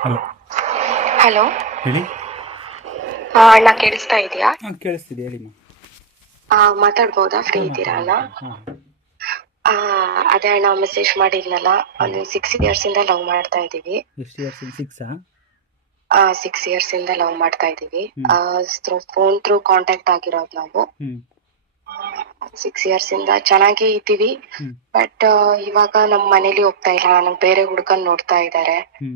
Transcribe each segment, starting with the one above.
Hello. Hello. ಹೇಳಿ. ಅಣ್ಣ ಕೇಳಿಸ್ತಾ ಇದೆಯಾ? ಹಾಂ ಕೇಳಿಸ್ತಿದೆ ಹೇಳಿ ಆ, ಮಾತಾಡ್ಬೋದಾ? ಫ್ರೀ ಇದ್ದೀರಾ ಹಾಂ. ಆ, ಅದೇ ಅಣ್ಣ ಮೆಸೇಜ್ ಮಾಡಿದ್ನಲ್ಲ ಒಂದು ಸಿಕ್ಸ್ ಇಯರ್ಸ್ ಇಂದ ಲವ್ ಮಾಡ್ತಾ ಇದೀವಿ ಎಷ್ಟು ಇಯರ್ಸ್ ಸಿಕ್ಸಾ ಸಿಕ್ಸ್ ಇಯರ್ಸ್ ಇಂದ ಲವ್ ಮಾಡ್ತಾ ಇದೀವಿ ಹ್ಮ್. ಫೋನ್ ಥ್ರೂ ಕಾಂಟ್ಯಾಕ್ಟ್ ಆಗಿರೋದು ನಾವು. ಹ್ಞೂ ಸಿಕ್ಸ್ ಇಯರ್ಸ್ ಇಂದ ಚೆನ್ನಾಗಿ ಇದ್ದೀವಿ. ಹ್ಞೂ ಬಟ್ ಇವಾಗ ನಮ್ ಮನೇಲಿ ಹೋಗ್ತಾ ಇಲ್ಲ ನನಗ್ ಬೇರೆ ಹುಡ್ಗನ್ ನೋಡ್ತಾ ಇದ್ದಾರೆ ಹ್ಞೂ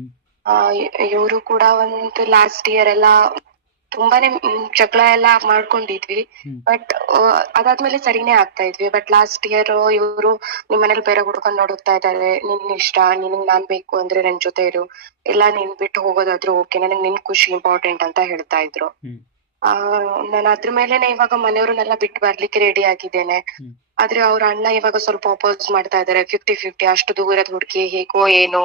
ಇವರು ಕೂಡ ಒಂದು ಲಾಸ್ಟ್ ಇಯರ್ ಎಲ್ಲ ತುಂಬಾನೇ ಜಗಳ ಎಲ್ಲ ಮಾಡ್ಕೊಂಡಿದ್ವಿ. ಬಟ್ ಅದಾದ್ಮೇಲೆ ಸರಿನೇ ಆಗ್ತಾ ಇದ್ವಿ. ಬಟ್ ಲಾಸ್ಟ್ ಇಯರ್ ಇವರು ನಿಮ್ ಮನೇಲಿ ಬೇರೆ ಹುಡ್ಕೊಂಡ್ ನೋಡುತ್ತಾ ಇದ್ದಾರೆ. ನಿನ್ ಇಷ್ಟ ನಿನಗ್ ನಾನ್ ಬೇಕು ಅಂದ್ರೆ ನನ್ ಜೊತೆ ಇರು. ಇಲ್ಲ ನೀನ್ ಬಿಟ್ಟು ಹೋಗೋದಾದ್ರೂ ಓಕೆ ನನಗ್ ನಿನ್ ಖುಷಿ ಇಂಪಾರ್ಟೆಂಟ್ ಅಂತ ಹೇಳ್ತಾ ಇದ್ರು. ಆ ನಾನು ಅದ್ರ ಮೇಲೆನೆ ಇವಾಗ ಮನೆಯವ್ರನ್ನೆಲ್ಲ ಬಿಟ್ಟು ಬರ್ಲಿಕ್ಕೆ ರೆಡಿ ಆಗಿದ್ದೇನೆ. ಆದ್ರೆ ಅವ್ರ ಅಣ್ಣ ಇವಾಗ ಸ್ವಲ್ಪ ಅಪೋಸ್ ಮಾಡ್ತಾ ಇದಾರೆ. ಫಿಫ್ಟಿ ಫಿಫ್ಟಿ ಅಷ್ಟು ದೂರದ ಹುಡುಗಿ ಹೇಗೋ ಏನೋ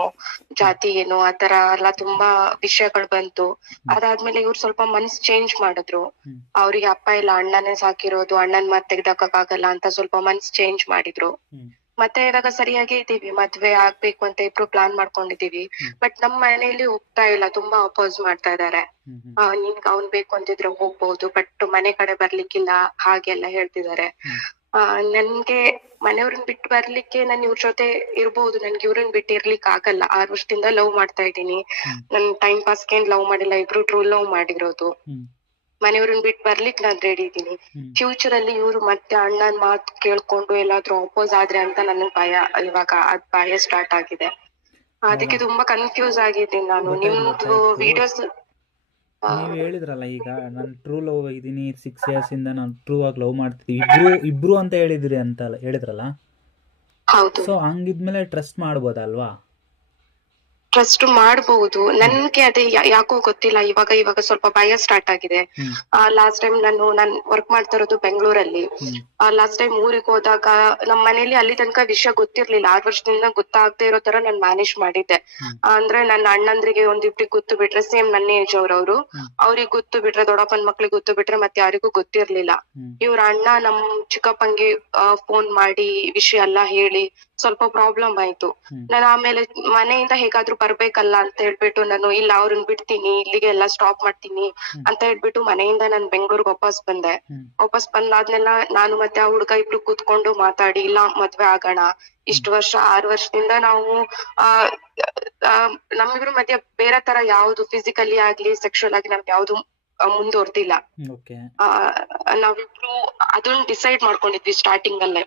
ಜಾತಿ ಏನೋ ಆತರ ಎಲ್ಲ ತುಂಬಾ ವಿಷಯಗಳು ಬಂತು. ಅದಾದ್ಮೇಲೆ ಇವ್ರು ಸ್ವಲ್ಪ ಮನ್ಸ್ ಚೇಂಜ್ ಮಾಡಿದ್ರು. ಅವ್ರಿಗೆ ಅಪ್ಪ ಇಲ್ಲ ಅಣ್ಣನೇ ಸಾಕಿರೋದು ಅಣ್ಣನ್ ಮಾತ್ ಆಗಲ್ಲ ಅಂತ ಸ್ವಲ್ಪ ಮನ್ಸ್ ಚೇಂಜ್ ಮಾಡಿದ್ರು. ಮತ್ತೆ ಇವಾಗ ಸರಿಯಾಗಿ ಇದೀವಿ ಮದ್ವೆ ಆಗ್ಬೇಕು ಅಂತ ಇಬ್ರು ಪ್ಲಾನ್ ಮಾಡ್ಕೊಂಡಿದೀವಿ. ಬಟ್ ನಮ್ ಮನೇಲಿ ಹೋಗ್ತಾ ಇಲ್ಲ ತುಂಬಾ ಅಪೋಸ್ ಮಾಡ್ತಾ ಇದಾರೆ. ನಿನ್ಗ್ ಅವ್ನ್ ಬೇಕು ಅಂತಿದ್ರೆ ಹೋಗ್ಬಹುದು ಬಟ್ ಮನೆ ಕಡೆ ಬರ್ಲಿಕ್ಕಿಲ್ಲ ಹಾಗೆಲ್ಲ. ಆ ನನ್ಗೆ ಮನೆಯವ್ರನ್ನ ಬಿಟ್ಟು ಬರ್ಲಿಕ್ಕೆ ನಾನು ಇವ್ರ ಜೊತೆ ಇರ್ಬೋದು ನನ್ಗೆ ಇವ್ರನ್ ಬಿಟ್ಟು ಇರ್ಲಿಕ್ಕೆ ಆಗಲ್ಲ. ಆರು ವರ್ಷದಿಂದ ಲವ್ ಮಾಡ್ತಾ ಇದ್ದೀನಿ. ನನ್ ಟೈಮ್ ಪಾಸ್ಗೆ ಲವ್ ಮಾಡಿಲ್ಲ ಇಬ್ರು ಟ್ರೂ ಲವ್ ಮಾಡಿರೋದು. ಮನೆಯವ್ರನ್ನ ಬಿಟ್ಟು ಬರ್ಲಿಕ್ಕೆ ನಾನ್ ರೆಡಿ ಇದ್ದೀನಿ. ಫ್ಯೂಚರ್ ಅಲ್ಲಿ ಇವ್ರು ಮತ್ತೆ ಅಣ್ಣನ್ ಮಾತು ಕೇಳ್ಕೊಂಡು ಎಲ್ಲಾದ್ರೂ ಅಪೋಸ್ ಆದ್ರೆ ಅಂತ ನನಗ್ ಭಯ ಇವಾಗ ಅದ್ ಭಯ ಸ್ಟಾರ್ಟ್ ಆಗಿದೆ. ಅದಕ್ಕೆ ತುಂಬಾ ಕನ್ಫ್ಯೂಸ್ ಆಗಿದ್ದೀನಿ ನಾನು. ನಿಮ್ದು. ವಿಡಿಯೋಸ್ ನೀವು ಹೇಳಿದ್ರಲ್ಲ ಈಗ ನಾನು ಟ್ರೂ ಲವ್ ಇದ್ದೀನಿ ಸಿಕ್ಸ್ ಇಂದ ನಾನು ಟ್ರೂ ಆಗಿ ಲವ್ ಮಾಡ್ತಿದ್ದೀವಿ ಇಬ್ರು ಇಬ್ರು ಅಂತ ಹೇಳಿದ್ರಿ ಅಂತ ಹೇಳಿದ್ರಲ್ಲ? ಸೊ ಹಂಗಿದ್ಮೇಲೆ ಟ್ರಸ್ಟ್ ಮಾಡ್ಬೋದಲ್ವಾ? ಟ್ರಸ್ಟ್ ಮಾಡಬಹುದು ನನ್ಗೆ ಅದೇ ಯಾಕೋ ಗೊತ್ತಿಲ್ಲ ಇವಾಗ ಇವಾಗ ಸ್ವಲ್ಪ ಭಯ ಸ್ಟಾರ್ಟ್ ಆಗಿದೆ. ಲಾಸ್ಟ್ ಟೈಮ್ ನಾನು ನಾನ್ ವರ್ಕ್ ಮಾಡ್ತಾ ಇರೋದು ಬೆಂಗಳೂರಲ್ಲಿ ಲಾಸ್ಟ್ ಟೈಮ್ ಊರಿಗೆ ಹೋದಾಗ ನಮ್ಮ ಮನೇಲಿ ಅಲ್ಲಿ ತನಕ ವಿಷಯ ಗೊತ್ತಿರ್ಲಿಲ್ಲ. ಆರ್ ವರ್ಷದಿಂದ ಗೊತ್ತಾಗದೆ ಇರೋ ತರ ನಾನ್ ಮ್ಯಾನೇಜ್ ಮಾಡಿದ್ದೆ. ಅಂದ್ರೆ ನನ್ನ ಅಣ್ಣಂದ್ರಿಗೆ ಒಂದಿಬ್ರಿಗೆ ಗೊತ್ತು ಬಿಟ್ರೆ ಸೇಮ್ ನನ್ನ ಏಜ್ ಅವ್ರವ್ರು. ಅವ್ರಿಗೆ ಗೊತ್ತು ಬಿಟ್ರೆ ದೊಡ್ಡಪ್ಪನ ಮಕ್ಳಿಗೆ ಗೊತ್ತು ಬಿಟ್ರೆ ಮತ್ತೆ ಯಾರಿಗೂ ಗೊತ್ತಿರ್ಲಿಲ್ಲ. ಇವ್ರ ಅಣ್ಣ ನಮ್ ಚಿಕ್ಕಪ್ಪಂಗೆ ಫೋನ್ ಮಾಡಿ ವಿಷಯ ಎಲ್ಲ ಹೇಳಿ ಸ್ವಲ್ಪ ಪ್ರಾಬ್ಲಮ್ ಆಯ್ತು. ನಾನು ಆಮೇಲೆ ಮನೆಯಿಂದ ಹೇಗಾದ್ರೂ ಬರ್ಬೇಕಲ್ಲ ಅಂತ ಹೇಳ್ಬಿಟ್ಟು ನಾನು ಇಲ್ಲ ಅವ್ರನ್ನ ಬಿಡ್ತೀನಿ ಇಲ್ಲಿಗೆ ಎಲ್ಲ ಸ್ಟಾಪ್ ಮಾಡ್ತೀನಿ ಅಂತ ಹೇಳ್ಬಿಟ್ಟು ಮನೆಯಿಂದ ನಾನು ಬೆಂಗಳೂರಿಗೆ ವಾಪಸ್ ಬಂದೆ. ವಾಪಸ್ ಬಂದಾದ್ಮೇಲೆ ನಾನು ಮತ್ತೆ ಆ ಹುಡುಗ ಇಬ್ರು ಕೂತ್ಕೊಂಡು ಮಾತಾಡಿ ಇಲ್ಲ ಮದ್ವೆ ಆಗೋಣ. ಇಷ್ಟು ವರ್ಷ ಆರು ವರ್ಷದಿಂದ ನಾವು ಆ ಆ, ಮಧ್ಯೆ ಬೇರೆ ತರ ಯಾವ್ದು ಫಿಸಿಕಲಿ ಆಗ್ಲಿ ಸೆಕ್ಷುವಲ್ ಆಗಿ ನಮ್ಗೆ ಯಾವ್ದು ಮುಂದುವರ್ದಿಲ್ಲ. ನಾವಿಬ್ರು ಅದನ್ನ ಡಿಸೈಡ್ ಮಾಡ್ಕೊಂಡಿದ್ವಿ ಸ್ಟಾರ್ಟಿಂಗ್ ಅಲ್ಲೇ.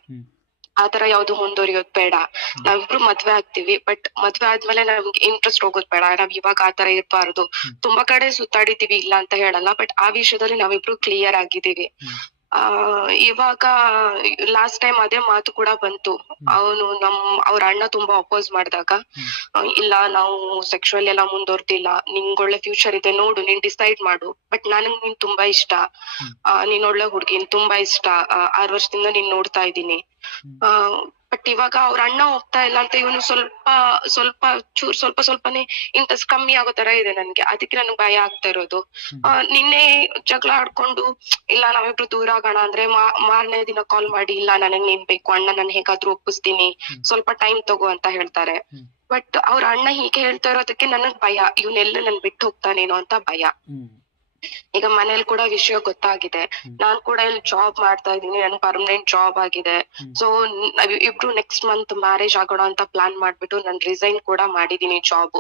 ಆತರ ಯಾವ್ದು ಮುಂದುವರಿಯೋದ್ ಬೇಡ. ನಾವಿಬ್ರು ಮದ್ವೆ ಆಗ್ತಿವಿ ಬಟ್ ಮದ್ವೆ ಆದ್ಮೇಲೆ ನಮ್ಗೆ ಇಂಟ್ರೆಸ್ಟ್ ಹೋಗೋದ್ ಬೇಡ. ನಾವ್ ಇವಾಗ ಆತರ ಇರ್ಬಾರ್ದು. ತುಂಬಾ ಕಡೆ ಸುತ್ತಾಡಿದೀವಿ ಇಲ್ಲ ಅಂತ ಹೇಳಲ್ಲ ಬಟ್ ಆ ವಿಷಯದಲ್ಲಿ ನಾವಿಬ್ರು ಕ್ಲಿಯರ್ ಆಗಿದೀವಿ ಹ್ಮ್. ಆ ಇವಾಗ ಲಾಸ್ಟ್ ಟೈಮ್ ಅದೇ ಮಾತು ಕೂಡ ಬಂತು. ಅವನು ನಮ್ ಅವ್ರ ಅಣ್ಣ ತುಂಬಾ ಅಪೋಸ್ ಮಾಡಿದಾಗ ಇಲ್ಲ ನಾವು ಸೆಕ್ಷುವಲ್ ಎಲ್ಲ ಮುಂದುವರ್ದಿಲ್ಲ ನಿಂಗ್ ಒಳ್ಳೆ ಫ್ಯೂಚರ್ ಇದೆ ನೋಡು ನೀನ್ ಡಿಸೈಡ್ ಮಾಡು. ಬಟ್ ನನಗ್ ನೀನ್ ತುಂಬಾ ಇಷ್ಟ. ನೀನ್ ಒಳ್ಳೆ ಹುಡ್ಗಿನ್ ತುಂಬಾ ಇಷ್ಟ. ಆರ್ ವರ್ಷದಿಂದ ನೀನ್ ನೋಡ್ತಾ ಇದ್ದೀನಿ. ಬಟ್ ಇವಾಗ ಅವ್ರ ಅಣ್ಣ ಹೋಗ್ತಾ ಇಲ್ಲ ಅಂತ ಇವನು ಸ್ವಲ್ಪ ಸ್ವಲ್ಪ ಚೂರ್ ಸ್ವಲ್ಪ ಸ್ವಲ್ಪನೇ ಇಂಟ್ರೆಸ್ಟ್ ಕಮ್ಮಿ ಆಗೋ ತರ ಇದೆ ನನ್ಗೆ. ಅದಕ್ಕೆ ನನಗೆ ಭಯ ಆಗ್ತಾ ಇರೋದು. ನಿನ್ನೆ ಜಗಳ ಆಡ್ಕೊಂಡು ಇಲ್ಲ ನಾವಿಬ್ರು ದೂರ ಆಗೋಣ ಅಂದ್ರೆ ಮಾರನೇ ದಿನ ಕಾಲ್ ಮಾಡಿ ಇಲ್ಲ ನನಗ್ ನೀನ್ ಬೇಕು ಅಣ್ಣ ನಾನು ಹೇಗಾದ್ರೂ ಒಪ್ಪಿಸ್ತೀನಿ ಸ್ವಲ್ಪ ಟೈಮ್ ತಗೋ ಅಂತ ಹೇಳ್ತಾರೆ. ಬಟ್ ಅವ್ರ ಅಣ್ಣ ಹೀಗೆ ಹೇಳ್ತಾ ಇರೋದಕ್ಕೆ ನನಗ್ ಭಯ. ಇವ್ನೆಲ್ಲ ನನ್ ಬಿಟ್ಟು ಹೋಗ್ತಾನೇನೋ ಅಂತ ಭಯ. ಈಗ ಮನೇಲಿ ಕೂಡ ವಿಷಯ ಗೊತ್ತಾಗಿದೆ. ನಾನ್ ಕೂಡ ಇಲ್ಲಿ ಜಾಬ್ ಮಾಡ್ತಾ ಇದೀನಿ ನನ್ ಪರ್ಮನೆಂಟ್ ಜಾಬ್ ಆಗಿದೆ. ಸೊ ಇಬ್ರು ನೆಕ್ಸ್ಟ್ ಮಂತ್ ಮ್ಯಾರೇಜ್ ಆಗೋಣ ಅಂತ ಪ್ಲಾನ್ ಮಾಡ್ಬಿಟ್ಟು ನಾನ್ ರಿಸೈನ್ ಕೂಡ ಮಾಡಿದೀನಿ ಜಾಬ್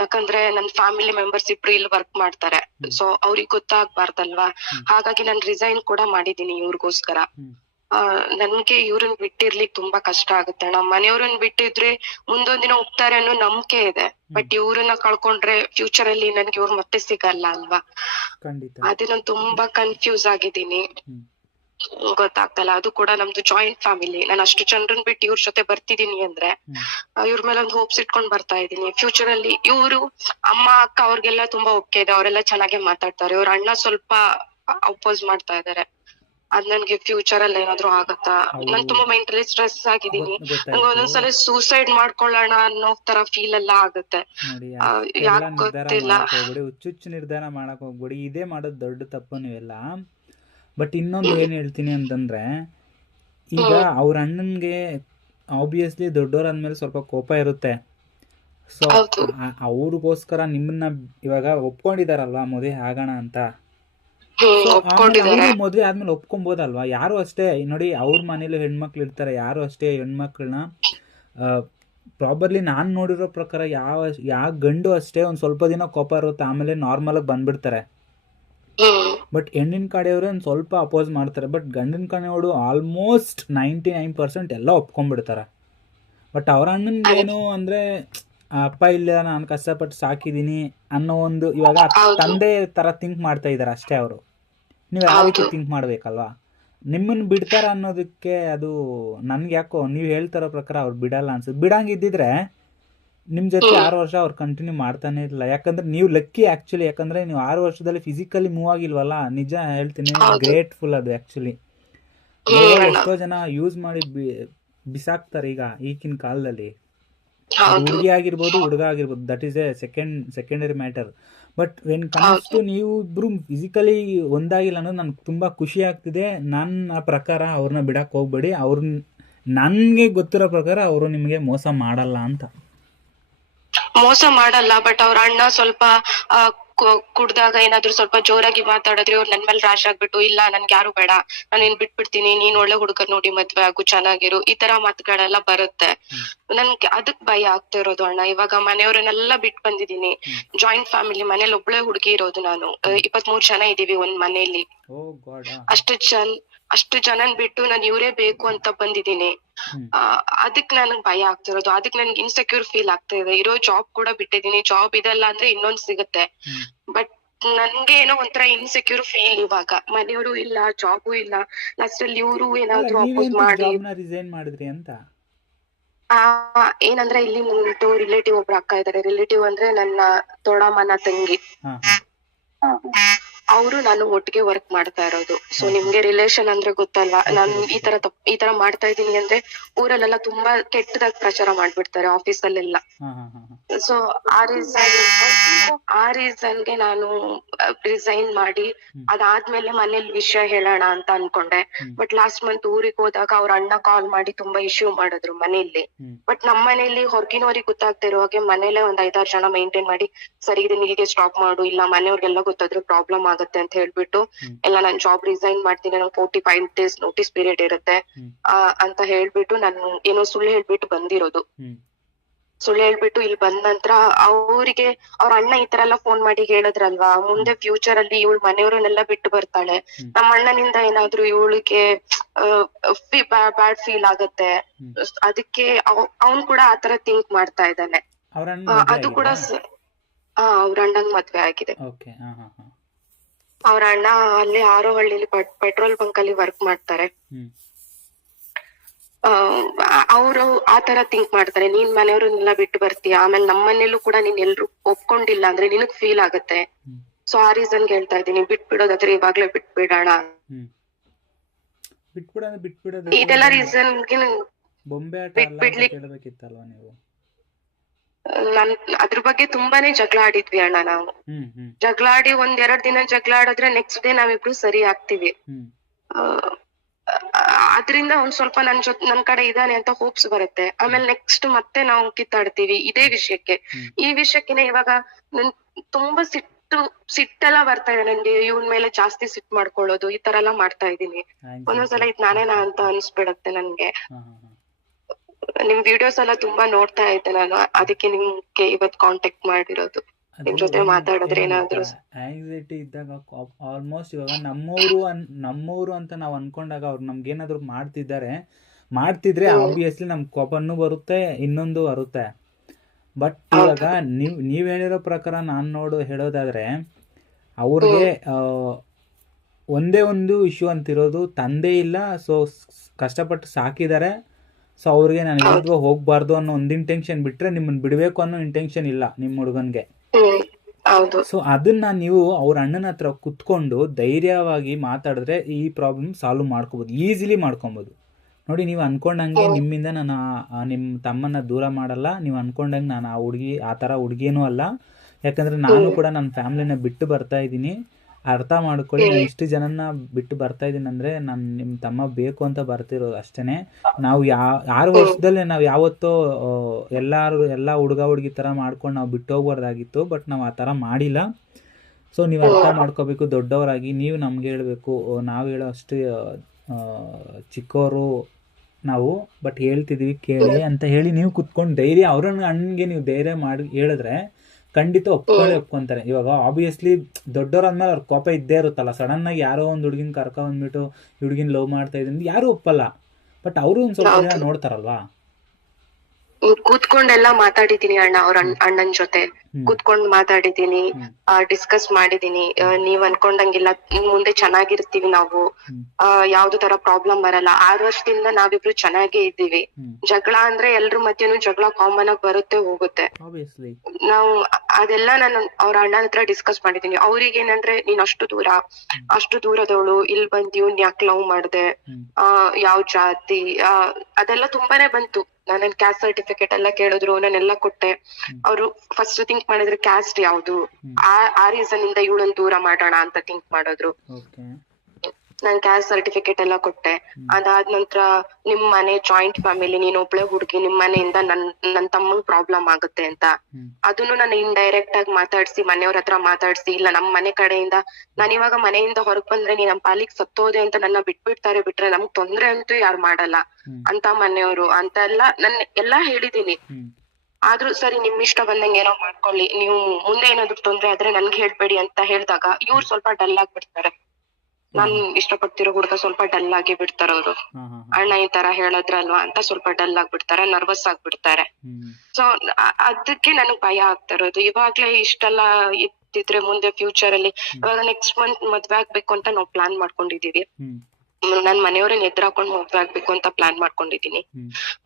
ಯಾಕಂದ್ರೆ ನನ್ ಫ್ಯಾಮಿಲಿ ಮೆಂಬರ್ಸ್ ಇಬ್ರು ಇಲ್ಲಿ ವರ್ಕ್ ಮಾಡ್ತಾರೆ. ಸೊ ಅವ್ರಿಗೆ ಗೊತ್ತಾಗ್ಬಾರ್ದಲ್ವಾ? ಹಾಗಾಗಿ ನಾನ್ ರಿಸೈನ್ ಕೂಡ ಮಾಡಿದೀನಿ ಇವ್ರಿಗೋಸ್ಕರ. ನನ್ಗೆ ಇವ್ರನ್ನ ಬಿಟ್ಟಿರ್ಲಿಕ್ಕೆ ತುಂಬಾ ಕಷ್ಟ ಆಗುತ್ತೆ. ನಮ್ಮ ಮನೆಯವ್ರನ್ನ ಬಿಟ್ಟಿದ್ರೆ ಮುಂದೊಂದಿನ ದಿನ ಹೋಗ್ತಾರೆ ಅನ್ನೋ ನಂಬಿಕೆ ಇದೆ. ಬಟ್ ಇವ್ರನ್ನ ಕಳ್ಕೊಂಡ್ರೆ ಫ್ಯೂಚರ್ ಅಲ್ಲಿ ನನ್ಗೆ ಇವ್ರು ಮತ್ತೆ ಸಿಗಲ್ಲ ಅಲ್ವಾ? ಅದೇ ನಾನ್ ತುಂಬಾ ಕನ್ಫ್ಯೂಸ್ ಆಗಿದ್ದೀನಿ. ಗೊತ್ತಾಗ್ತಲ್ಲ ಅದು ಕೂಡ ನಮ್ದು ಜಾಯಿಂಟ್ ಫ್ಯಾಮಿಲಿ ನಾನು ಅಷ್ಟು ಜನರನ್ನ ಬಿಟ್ಟು ಇವ್ರ ಜೊತೆ ಬರ್ತಿದೀನಿ ಅಂದ್ರೆ. ಇವ್ರ ಮೇಲೆ ಒಂದು ಹೋಪ್ಸ್ ಇಟ್ಕೊಂಡ್ ಬರ್ತಾ ಇದೀನಿ. ಫ್ಯೂಚರ್ ಅಲ್ಲಿ ಇವ್ರು ಅಮ್ಮ ಅಕ್ಕ ಅವ್ರಿಗೆಲ್ಲ ತುಂಬಾ ಓಕೆ ಇದೆ. ಅವರೆಲ್ಲ ಚೆನ್ನಾಗೆ ಮಾತಾಡ್ತಾರೆ. ಇವ್ರ ಅಣ್ಣ ಸ್ವಲ್ಪ ಅಪೋಸ್ ಮಾಡ್ತಾ ಇದಾರೆ. ಅದ್ ನನ್ಗೆ ಫ್ಯೂಚರ್ ಅಲ್ಲಿ ಏನಾದ್ರು ಆಗತ್ತಾ. ನಾನ್ ತುಂಬಾ ಮೆಂಟಲಿ ಸ್ಟ್ರೆಸ್ ಆಗಿದ್ದೀನಿ. ನಂಗೆ ಒಂದೊಂದ್ಸಲ ಸೂಸೈಡ್ ಮಾಡ್ಕೊಳ್ಳೋಣ ಅನ್ನೋ ತರ ಫೀಲ್ ಎಲ್ಲ ಆಗುತ್ತೆ. ಯಾಕೆ ಗೊತ್ತಿಲ್ಲ. ಹುಚ್ಚುಚ್ಚು ನಿರ್ಧಾರ ಮಾಡಕ್ ಹೋಗ್ಬೇಡಿ. ಇದೇ ಮಾಡೋದು ದೊಡ್ಡ ತಪ್ಪು ನೀವೆಲ್ಲ. ಬಟ್ ಇನ್ನೊಂದು ಏನ್ ಹೇಳ್ತೀನಿ ಅಂತಂದ್ರೆ ಈಗ ಅವ್ರ ಅಣ್ಣನ್ಗೆ ಆಬ್ವಿಯಸ್ಲಿ ದೊಡ್ಡವ್ರ ಅಂದ್ಮೇಲೆ ಸ್ವಲ್ಪ ಕೋಪ ಇರುತ್ತೆ. ಸೊ ಅವ್ರಗೋಸ್ಕರ ನಿಮ್ಮನ್ನ ಇವಾಗ ಒಪ್ಕೊಂಡಿದಾರಲ್ವಾ ಮದುವೆ ಆಗೋಣ ಅಂತ. ಒಪ್ಕೊಂಡಿದ್ದಾರೆ. ಮದುವೆ ಆದ್ಮೇಲೆ ಒಪ್ಕೊಬೋದಲ್ವಾ? ಯಾರು ಅಷ್ಟೇ ನೋಡಿ ಅವ್ರ ಮನೇಲಿ ಹೆಣ್ಮಕ್ಳು ಇರ್ತಾರೆ ಯಾರು ಅಷ್ಟೇ ಹೆಣ್ಮಕ್ಳನ್ನ ಪ್ರಾಬರ್ಲಿ ನಾನು ನೋಡಿರೋ ಪ್ರಕಾರ ಯಾವ ಯಾವ ಗಂಡು ಅಷ್ಟೇ ಒಂದ್ ಸ್ವಲ್ಪ ದಿನ ಕೋಪ ಇರುತ್ತೆ ಆಮೇಲೆ ನಾರ್ಮಲ್ ಆಗಿ ಬಂದ್ಬಿಡ್ತಾರೆ. ಬಟ್ ಹೆಣ್ಣಿನ ಕಡೆಯವರು ಒಂದ್ ಸ್ವಲ್ಪ ಅಪೋಸ್ ಮಾಡ್ತಾರೆ. ಬಟ್ ಗಂಡಿನ ಕಡೆಯವರು ಆಲ್ಮೋಸ್ಟ್ ನೈಂಟಿ ನೈನ್ ಪರ್ಸೆಂಟ್ ಎಲ್ಲ ಒಪ್ಕೊಂಡ್ಬಿಡ್ತಾರೆ. ಬಟ್ ಅವ್ರ ಅಣ್ಣನ್ಗೆ ಏನು ಅಂದ್ರೆ ಅಪ್ಪ ಇಲ್ಲ ನಾನು ಕಷ್ಟಪಟ್ಟು ಸಾಕಿದೀನಿ ಅನ್ನೋ ಒಂದು ಇವಾಗ. ತಂದೆ ತರ ಥಿಂಕ್ ಮಾಡ್ತಾ ಇದ್ದಾರೆ ಅಷ್ಟೇ ಅವರು. ನೀವು ಯಾವ ರೀತಿ ಥಿಂಕ್ ಮಾಡಬೇಕಲ್ವಾ? ನಿಮ್ಮನ್ನು ಬಿಡ್ತಾರ ಅನ್ನೋದಕ್ಕೆ ಅದು ನನ್ಗೆ ಯಾಕೋ ನೀವು ಹೇಳ್ತಾರೋ ಪ್ರಕಾರ ಅವ್ರು ಬಿಡಲ್ಲ ಅನ್ಸುತ್ತೆ. ಬಿಡಂಗಿದ್ದಿದ್ರೆ ನಿಮ್ಮ ಜೊತೆ. ಆರು ವರ್ಷ ಅವ್ರು ಕಂಟಿನ್ಯೂ ಮಾಡ್ತಾನೆ ಇರಲಿಲ್ಲ. ಯಾಕಂದ್ರೆ ನೀವು ಲಕ್ಕಿ ಆ್ಯಕ್ಚುಲಿ ಯಾಕಂದ್ರೆ ನೀವು ಆರು ವರ್ಷದಲ್ಲಿ ಫಿಸಿಕಲಿ ಮೂವ್ ಆಗಿಲ್ವಲ್ಲ? ನಿಜ ಹೇಳ್ತೀನಿ. ಗ್ರೇಟ್ಫುಲ್ ಅದು ಆ್ಯಕ್ಚುಲಿ ಎಷ್ಟೋ ಜನ ಯೂಸ್ ಮಾಡಿ ಬಿಸಾಕ್ತಾರೆ ಈಗ ಈಗಿನ ಕಾಲದಲ್ಲಿ. ಹುಡುಗಿ ಆಗಿರ್ಬೋದು ಹುಡುಗ ಆಗಿರ್ಬೋದು that is a second secondary matter but when comes to ನೀವು ಇಬ್ರು ಫಿಸಿಕಲಿ ಒಂದಾಗಿಲ್ಲ ಅನ್ನೋದು ನನ್ಗೆ ತುಂಬಾ ಖುಷಿ ಆಗ್ತಿದೆ. ನನ್ನ ಪ್ರಕಾರ ಅವ್ರನ್ನ ಬಿಡಕ್ ಹೋಗ್ಬೇಡಿ. ಅವ್ರನ್ನ ನನಗೆ ಗೊತ್ತಿರೋ ಪ್ರಕಾರ ಅವರು ನಿಮಗೆ ಮೋಸ ಮಾಡಲ್ಲ ಅಂತ. ಮೋಸ ಮಾಡಲ್ಲ ಬಟ್ ಅವ್ರ ಅಣ್ಣ ಸ್ವಲ್ಪ ಕುಡ್ದಾಗ ಏನಾದ್ರು ಸ್ವಲ್ಪ ಜೋರಾಗಿ ಮಾತಾಡಿದ್ರೆ ಅವ್ರು ನನ್ ಮೇಲೆ ರಾಶ್ ಆಗ್ಬಿಟ್ಟು ಇಲ್ಲ ನನ್ಗೆ ಯಾರು ಬೇಡ ನಾನು ನಿನ್ ಬಿಟ್ಬಿಡ್ತೀನಿ ನೀನ್ ಒಳ್ಳೆ ಹುಡುಗರ್ ನೋಡಿ ಮದ್ವೆ ಆಗು ಚೆನ್ನಾಗಿರು ಈ ತರ ಮಾತುಗಳೆಲ್ಲ ಬರುತ್ತೆ. ನನ್ಗೆ ಅದಕ್ ಭಯ ಆಗ್ತಾ ಇರೋದು ಅಣ್ಣ ಇವಾಗ ಮನೆಯವ್ರನ್ನೆಲ್ಲ ಬಿಟ್ ಬಂದಿದೀನಿ ಜಾಯಿಂಟ್ ಫ್ಯಾಮಿಲಿ ಮನೇಲಿ ಒಬ್ಳೆ ಹುಡುಗಿ ಇರೋದು ನಾನು ಇಪ್ಪತ್ ಮೂರ್ ಜನ ಇದೀವಿ ಒಂದ್ ಮನೇಲಿ. ಅಷ್ಟು ಜನ್ ಅಷ್ಟು ಜನನ್ ಬಿಟ್ಟು ನಾನು ಇವರೇ ಬೇಕು ಅಂತ ಬಂದಿದ್ದೀನಿ. ಅದಕ್ ನನಗ್ ಭಯ ಆಗ್ತಿರೋದು ಅದಕ್ ನನ್ಗೆ ಇನ್ಸೆಕ್ಯೂರ್ ಫೀಲ್ ಆಗ್ತಾ ಇದೆ. ಇರೋ ಜಾಬ್ ಕೂಡ ಬಿಟ್ಟಿದೀನಿ ಜಾಬ್ ಇದೆಲ್ಲ ಅಂದ್ರೆ ಇನ್ನೊಂದ್ ಸಿಗುತ್ತೆ. ಬಟ್ ನನ್ಗೆ ಏನೋ ಒಂಥರ ಇನ್ಸೆಕ್ಯೂರ್ ಫೀಲ್ ಇವಾಗ. ಮನೆಯವರು ಇಲ್ಲ ಜಾಬು ಇಲ್ಲ. ಲಾಸ್ಟ್ ಅಲ್ಲಿ ಇವರು ಏನಾದ್ರು ಅಪೋಸ್ ಮಾಡಿ. ರಿಸೈನ್ ಮಾಡಿದ್ರಿ ಅಂತ? ಆ ಏನಂದ್ರೆ ಇಲ್ಲಿ ನಿಂತು ರಿಲೇಟಿವ್ ಒಬ್ರು ಅಕ್ಕ ಇದಾರೆ. ರಿಲೇಟಿವ್ ಅಂದ್ರೆ ನನ್ನ ದೊಡ್ಡಮ್ಮನ ತಂಗಿ. ಅವರು ನಾನು ಒಟ್ಟಿಗೆ ವರ್ಕ್ ಮಾಡ್ತಾ ಇರೋದು. ಸೊ ನಿಮ್ಗೆ ರಿಲೇಶನ್ ಅಂದ್ರೆ ಗೊತ್ತಲ್ವಾ? ನಾನು ಈ ತರ ಈ ತರ ಮಾಡ್ತಾ ಇದ್ದೀನಿ ಅಂದ್ರೆ ಊರಲ್ಲೆಲ್ಲ ತುಂಬಾ ಕೆಟ್ಟದಾಗಿ ಪ್ರಚಾರ ಮಾಡ್ಬಿಡ್ತಾರೆ ಆಫೀಸಲ್ಲೆಲ್ಲ ಸೊ ಆ ರೀಸನ್ ಆ ರೀಸನ್ಗೆ ನಾನು ರಿಸೈನ್ ಮಾಡಿ. ಅದಾದ್ಮೇಲೆ ಮನೇಲಿ ವಿಷಯ ಹೇಳೋಣ ಅಂತ ಅನ್ಕೊಂಡೆ. ಬಟ್ ಲಾಸ್ಟ್ ಮಂತ್ ಊರಿಗೆ ಹೋದಾಗ ಅವ್ರ ಅಣ್ಣ ಕಾಲ್ ಮಾಡಿ ತುಂಬಾ ಇಶ್ಯೂ ಮಾಡಿದ್ರು ಮನೆಯಲ್ಲಿ ಬಟ್ ನಮ್ಮ ಮನೇಲಿ ಹೊರಗಿನವ್ರಿಗೆ ಗೊತ್ತಾಗ್ತಿರೋ ಹಾಗೆ ಮನೇಲೆ ಒಂದ್ ಐದಾರು ಜನ ಮೈಂಟೈನ್ ಮಾಡಿ ಸರಿ ಇದನ್ನ ಹೀಗೆ ಸ್ಟಾಪ್ ಮಾಡು. ಇಲ್ಲ ಮನೆಯವ್ರಿಗೆಲ್ಲ ಗೊತ್ತಾದ್ರೆ ಪ್ರಾಬ್ಲಮ್ ಆಗುತ್ತೆ ಅಂತ ಹೇಳ್ಬಿಟ್ಟು. ಎಲ್ಲ ನಾನ್ ಜಾಬ್ ರಿಸೈನ್ ಮಾಡ್ತೀನಿ. ನಂಗೆ forty five days notice period ಇರುತ್ತೆ ಅಂತ ಹೇಳ್ಬಿಟ್ಟು ನಾನು ಏನೋ ಸುಳ್ಳು ಹೇಳ್ಬಿಟ್ಟು ಬಂದಿರೋದು. ಸುಳ್ಳು ಹೇಳ್ಬಿಟ್ಟು ಇಲ್ಲಿ ಬಂದ ನಂತರ ಅವರಿಗೆ ಅವ್ರ ಅಣ್ಣ ಈ ತರ ಎಲ್ಲ ಫೋನ್ ಮಾಡಿ ಹೇಳಿದ್ರಲ್ವಾ? ಮುಂದೆ ಫ್ಯೂಚರ್ ಅಲ್ಲಿ ಇವಳು ಮನೆಯವ್ರನ್ನೆಲ್ಲ ಬಿಟ್ಟು ಬರ್ತಾಳೆ. ನಮ್ಮ ಅಣ್ಣನಿಂದ ಏನಾದ್ರು ಇವಳಿಗೆ ಬ್ಯಾಡ್ ಫೀಲ್ ಆಗತ್ತೆ? ಅದಕ್ಕೆ ಅವ್ನ್ ಕೂಡ ಆತರ ಥಿಂಕ್ ಮಾಡ್ತಾ ಇದ್ದಾನೆ. ಅದು ಕೂಡ ಅವ್ರ ಅಣ್ಣಂಗ್ ಮದ್ವೆ ಆಗಿದೆ. ಅವ್ರ ಅಣ್ಣ ಅಲ್ಲಿ ಆರೋಹಳ್ಳಿಲಿ ಪೆಟ್ರೋಲ್ ಬಂಕ್ ಅಲ್ಲಿ ವರ್ಕ್ ಮಾಡ್ತಾರೆ ಅವರು ಆ ತರ ಥಿಂಕ್ ಮಾಡ್ತಾರೆ. ನೀನ್ ಮನೆಯವ್ರನ್ನೆಲ್ಲ ಬಿಟ್ಟು ಬರ್ತೀಯ? ಆಮೇಲೆ ನಮ್ಮ ಮನೇಲೂ ಕೂಡ ನೀನ್ ಎಲ್ರು ಒಪ್ಕೊಂಡಿಲ್ಲ ಅಂದ್ರೆ ನಿನಗ್ ಫೀಲ್ ಆಗುತ್ತೆ. ಸೊ ಆ ರೀಸನ್ ಹೇಳ್ತಾ ಇದ್ದೀನಿ. ಬಿಟ್ಬಿಡೋದಾದ್ರೆ ಇವಾಗ್ಲೇ ಬಿಟ್ ಬಿಡೋಣ ಬಿಟ್ಬಿಡೋದು ಇದೆಲ್ಲ ಬೊಂಬೆ ಆಟ ಕೇಳಬೇಕಿತ್ತಲ್ವಾ ನೀವು? ನನ್ ಅದ್ರ ಬಗ್ಗೆ ತುಂಬಾನೇ ಜಗಳ ಆಡಿದ್ವಿ ಅಣ್ಣ ನಾವು. ಜಗಳ ಆಡಿ ಒಂದ್ ಎರಡ್ ದಿನ ಜಗಳ ಆಡಿದ್ರೆ ನೆಕ್ಸ್ಟ್ ಡೇ ನಾವಿಬ್ರು ಸರಿ ಆಗ್ತೀವಿ. ಅದರಿಂದ ಒಂದ್ ಸ್ವಲ್ಪ ನನ್ ಜೊತೆ ನನ್ ಕಡೆ ಇದಾನೆ ಅಂತ ಹೋಪ್ಸ್ ಬರುತ್ತೆ. ಆಮೇಲೆ ನೆಕ್ಸ್ಟ್ ಮತ್ತೆ ನಾವು ಕಿತ್ತಾಡ್ತೀವಿ ಇದೇ ವಿಷಯಕ್ಕೆ. ಈ ವಿಷಯಕ್ಕೆನೆ ಇವಾಗ ನನ್ ತುಂಬಾ ಸಿಟ್ಟು ಸಿಟ್ಟೆಲ್ಲ ಬರ್ತಾ ಇದೆ ನನ್ಗೆ ಇವನ್ ಮೇಲೆ ಜಾಸ್ತಿ ಸಿಟ್ ಮಾಡ್ಕೊಳ್ಳೋದು ಈ ತರ ಎಲ್ಲ ಮಾಡ್ತಾ ಇದೀನಿ ಒಂದೊಂದ್ಸಲ. ಇದ್ ನಾನೇನಾ ಅಂತ ಅನ್ಸ್ಬಿಡತ್ತೆ ನನ್ಗೆ. ನಿಮ್ ವಿಡಿಯೋಸ್ ಎಲ್ಲ ತುಂಬಾ ನೋಡ್ತಾ ಇದ್ದೆ ನಾನು. ಅದಕ್ಕೆ ನಿಮ್ಗೆ ಇವತ್ ಕಾಂಟ್ಯಾಕ್ಟ್ ಮಾಡಿರೋದು. ನಿಮ್ ಜೊತೆ ಮಾತಾಡಿದ್ರೆ ಏನಾದ್ರು ಆಂಗ್ಸೈಟಿ ಇದ್ದಾಗ ಆಲ್ಮೋಸ್ಟ್ ಇವಾಗ ನಮ್ಮವರು ಅನ್ ನಮ್ಮವರು ಅಂತ ನಾವು ಅನ್ಕೊಂಡಾಗ ಅವ್ರು ನಮ್ಗೇನಾದ್ರು ಮಾಡ್ತಿದ್ದಾರೆ ಮಾಡ್ತಿದ್ರೆ. ಆಬ್ವಿಯಸ್ಲಿ ನಮ್ ಕೋಪನೂ ಬರುತ್ತೆ ಇನ್ನೊಂದು ಬರುತ್ತೆ. ಬಟ್ ಇವಾಗ ನೀವ್ ನೀವ್ ಹೇಳಿರೋ ಪ್ರಕಾರ ನಾನು ನೋಡು ಹೇಳೋದಾದ್ರೆ ಅವ್ರಿಗೆ ಒಂದೇ ಒಂದು ಇಶ್ಯೂ ಅಂತಿರೋದು ತಂದೆ ಇಲ್ಲ ಸೊ ಕಷ್ಟಪಟ್ಟು ಸಾಕಿದ್ದಾರೆ ಸೊ ಅವ್ರಿಗೆ ನಾನು ಹೋಗ್ಬಾರ್ದು ಅನ್ನೋ ಒಂದು ಇಂಟೆನ್ಷನ್ ಬಿಟ್ರೆ ನಿಮ್ಮನ್ನ ಬಿಡಬೇಕು ಅನ್ನೋ ಇಂಟೆನ್ಷನ್ ಇಲ್ಲ ನಿಮ್ಮ ಹುಡುಗನ್ಗೆ. ಸೊ ಅದನ್ನ ನೀವು ಅವ್ರ ಅಣ್ಣನ ಹತ್ರ ಕುತ್ಕೊಂಡು ಧೈರ್ಯವಾಗಿ ಮಾತಾಡಿದ್ರೆ ಈ ಪ್ರಾಬ್ಲಮ್ ಸಾಲ್ವ್ ಮಾಡ್ಕೋಬಹುದು ಈಸಿಲಿ ಮಾಡ್ಕೊಬಹುದು ನೋಡಿ ನೀವು ಅನ್ಕೊಂಡಂಗೆ ನಿಮ್ಮಿಂದ ನಾನು ನಿಮ್ಮ ತಮ್ಮನ್ನ ದೂರ ಮಾಡಲ್ಲ. ನೀವು ಅನ್ಕೊಂಡಂಗೆ ನಾನು ಆ ಹುಡುಗಿ ಆ ತರ ಹುಡುಗಿನೂ ಅಲ್ಲ. ಯಾಕಂದ್ರೆ ನಾನು ಕೂಡ ನನ್ನ ಫ್ಯಾಮಿಲಿನ ಬಿಟ್ಟು ಬರ್ತಾ ಇದ್ದೀನಿ. ಅರ್ಥ ಮಾಡ್ಕೊಳ್ಳಿ ನಾನು ಇಷ್ಟು ಜನನ ಬಿಟ್ಟು ಬರ್ತಾ ಇದ್ದೀನಿ ಅಂದ್ರೆ ನಾನು ನಿಮ್ಮ ತಮ್ಮ ಬೇಕು ಅಂತ ಬರ್ತಿರೋದು ಅಷ್ಟೇನೆ. ನಾವು ಯಾ ಆರು ವರ್ಷದಲ್ಲೇ ನಾವು ಯಾವತ್ತೋ ಎಲ್ಲಾರು ಎಲ್ಲ ಹುಡುಗ ಹುಡುಗಿ ಥರ ಮಾಡ್ಕೊಂಡು ನಾವು ಬಿಟ್ಟು ಹೋಗ್ಬಾರ್ದಾಗಿತ್ತು ಬಟ್ ನಾವು ಆ ಥರ ಮಾಡಿಲ್ಲ. ಸೊ ನೀವು ಅರ್ಥ ಮಾಡ್ಕೋಬೇಕು ದೊಡ್ಡವರಾಗಿ ನೀವು ನಮ್ಗೆ ಹೇಳಬೇಕು ನಾವು ಹೇಳೋ ಅಷ್ಟು ಚಿಕ್ಕವರು ನಾವು ಬಟ್ ಹೇಳ್ತಿದೀವಿ ಕೇಳಿ ಅಂತ ಹೇಳಿ ನೀವು ಕುತ್ಕೊಂಡು ಧೈರ್ಯ ಅವ್ರನ್ನ ಹಣ್ಣಿಗೆ ನೀವು ಧೈರ್ಯ ಮಾಡಿ ಹೇಳಿದ್ರೆ ಖಂಡಿತ ಒಪ್ಕೊಳ್ಳಿ ಒಪ್ಕೊಂತಾರೆ ಇವಾಗ ಆಬ್ವಿಯಸ್ಲಿ ದೊಡ್ಡವ್ರಾದ್ಮೇಲೆ ಅವ್ರ ಕೋಪ ಇದ್ದೇ ಇರುತ್ತಲ್ಲ. ಸಡನ್ ಆಗಿ ಯಾರೋ ಒಂದು ಹುಡುಗಿನ ಕರ್ಕೊಂಡ್ಬಿಟ್ಟು ಹುಡುಗಿನ ಲವ್ ಮಾಡ್ತಾ ಇದ್ದೀನಿ ಯಾರು ಒಪ್ಪಲ್ಲ. ಬಟ್ ಅವರು ಒಂದ್ ಸ್ವಲ್ಪ ನೋಡ್ತಾರಲ್ವಾ? ಕೂತ್ಕೊಂಡೆಲ್ಲ ಮಾತಾಡಿದೀನಿ ಅಣ್ಣ ಅವ್ರ ಅಣ್ಣ- ಅಣ್ಣನ್ ಜೊತೆ. ಕೂತ್ಕೊಂಡು ಮಾತಾಡಿದೀನಿ. ಡಿಸ್ಕಸ್ ಮಾಡಿದೀನಿ ನೀವ್ ಅನ್ಕೊಂಡಂಗಿಲ್ಲ ಮುಂದೆ ಚೆನ್ನಾಗಿರ್ತೀವಿ ನಾವು. ಆ, ಯಾವ್ದು ತರ ಪ್ರಾಬ್ಲಮ್ ಬರಲ್ಲ. ಆರ್ ವರ್ಷದಿಂದ ನಾವಿಬ್ರು ಚೆನ್ನಾಗೇ ಇದ್ದೀವಿ. ಜಗಳ ಅಂದ್ರೆ ಎಲ್ರ ಮಧ್ಯನು ಜಗಳ ಕಾಮನ್ ಆಗಿ ಬರುತ್ತೆ ಹೋಗುತ್ತೆ. ನಾವು ಅದೆಲ್ಲ ನಾನು ಅವ್ರ ಅಣ್ಣನ ಹತ್ರ ಡಿಸ್ಕಸ್ ಮಾಡಿದೀನಿ ಅವ್ರಿಗೆ ಏನಂದ್ರೆ ನೀನ್ ಅಷ್ಟು ದೂರ ಅಷ್ಟು ದೂರದವಳು ಇಲ್ ಬಂದ್ ಇವ್ನ್ ಯಾಕೆ ಲವ್ ಮಾಡ್ದೆ? ಆ ಯಾವ್ ಜಾತಿ? ಅದೆಲ್ಲ ತುಂಬಾನೇ ಬಂತು. ನನ್ನ ಕ್ಯಾಸ್ಟ್ ಸರ್ಟಿಫಿಕೇಟ್ ಎಲ್ಲ ಕೇಳಿದ್ರು ನಾನೆಲ್ಲ ಕೊಟ್ಟೆ. ಅವರು ಫಸ್ಟ್ ಥಿಂಕ್ ಮಾಡಿದ್ರೆ ಕ್ಯಾಸ್ಟ್ ಯಾವ್ದು? ಆ ಆ ರೀಸನ್ ಇಂದ ಇವಳನ್ ದೂರ ಮಾಡೋಣ ಅಂತ ಥಿಂಕ್ ಮಾಡಿದ್ರು. ನಾನ್ ಕ್ಯಾಸ್ಟ್ ಸರ್ಟಿಫಿಕೇಟ್ ಎಲ್ಲ ಕೊಟ್ಟೆ. ಅದಾದ ನಂತರ ನಿಮ್ ಮನೆ ಜಾಯಿಂಟ್ ಫ್ಯಾಮಿಲಿ ನೀನ್ ಒಬ್ಳೆ ಹುಡುಗಿ ನಿಮ್ ಮನೆಯಿಂದ ನನ್ ನನ್ ತಮ್ಮಂಗ್ ಪ್ರಾಬ್ಲಮ್ ಆಗುತ್ತೆ ಅಂತ. ಅದನ್ನು ನಾನು ಇಂಡೈರೆಕ್ಟ್ ಆಗಿ ಮಾತಾಡ್ಸಿ ಮನೆಯವ್ರ ಹತ್ರ ಮಾತಾಡ್ಸಿ ಇಲ್ಲ ನಮ್ ಮನೆ ಕಡೆಯಿಂದ ನಾನ್ ಇವಾಗ ಮನೆಯಿಂದ ಹೊರಗ್ ಬಂದ್ರೆ ನೀನ್ ನಮ್ ಪಾಲಿಗೆ ಸತ್ತೋದೆ ಅಂತ ನನ್ನ ಬಿಟ್ಬಿಡ್ತಾರೆ ಬಿಟ್ರೆ ನಮ್ಗ್ ತೊಂದ್ರೆ ಅಂತೂ ಯಾರು ಮಾಡಲ್ಲ. ಅಂತ ಮನೆಯವರು ಅಂತ ಎಲ್ಲ ನನ್ ಎಲ್ಲಾ ಹೇಳಿದೀನಿ ಆದ್ರೂ ಸರಿ ನಿಮ್ ಇಷ್ಟ ಬಂದಂಗೆ ಏನೋ ಮಾಡ್ಕೊಳ್ಳಿ. ನೀವು ಮುಂದೆ ಏನಾದ್ರು ತೊಂದ್ರೆ ಆದ್ರೆ ನನ್ಗೆ ಹೇಳ್ಬೇಡಿ ಅಂತ ಹೇಳಿದಾಗ ಇವ್ರು ಸ್ವಲ್ಪ ಡಲ್ ಆಗ್ಬಿಡ್ತಾರೆ. ನಾನ್ ಇಷ್ಟಪಡ್ತಿರೋ ಹುಡುಗ ಸ್ವಲ್ಪ ಡಲ್ ಆಗಿ ಬಿಡ್ತಾರ ಅವ್ರು. ಅಣ್ಣ ಈ ತರ ಹೇಳದ್ರಲ್ವಾ ಅಂತ ಸ್ವಲ್ಪ ಡಲ್ ಆಗ್ಬಿಡ್ತಾರೆ ನರ್ವಸ್ ಆಗ್ಬಿಡ್ತಾರೆ ಬಿಡ್ತಾರೆ. ಸೊ ಅದಕ್ಕೆ ನನಗ್ ಭಯ ಆಗ್ತಾ ಇರೋದು. ಇವಾಗ್ಲೇ ಇಷ್ಟೆಲ್ಲ ಇದ್ದಿದ್ರೆ ಮುಂದೆ ಫ್ಯೂಚರ್ ಅಲ್ಲಿ ಇವಾಗ ನೆಕ್ಸ್ಟ್ ಮಂತ್ ಮದ್ವೆ ಆಗ್ಬೇಕು ಅಂತ ನಾವು ಪ್ಲಾನ್ ಮಾಡ್ಕೊಂಡಿದೀವಿ. ನನ್ ಮನೆಯವ್ರನ್ನ ಎದುರಾಕೊಂಡ್ ಮದ್ವೆ ಆಗ್ಬೇಕು ಅಂತ ಪ್ಲಾನ್ ಮಾಡ್ಕೊಂಡಿದೀನಿ.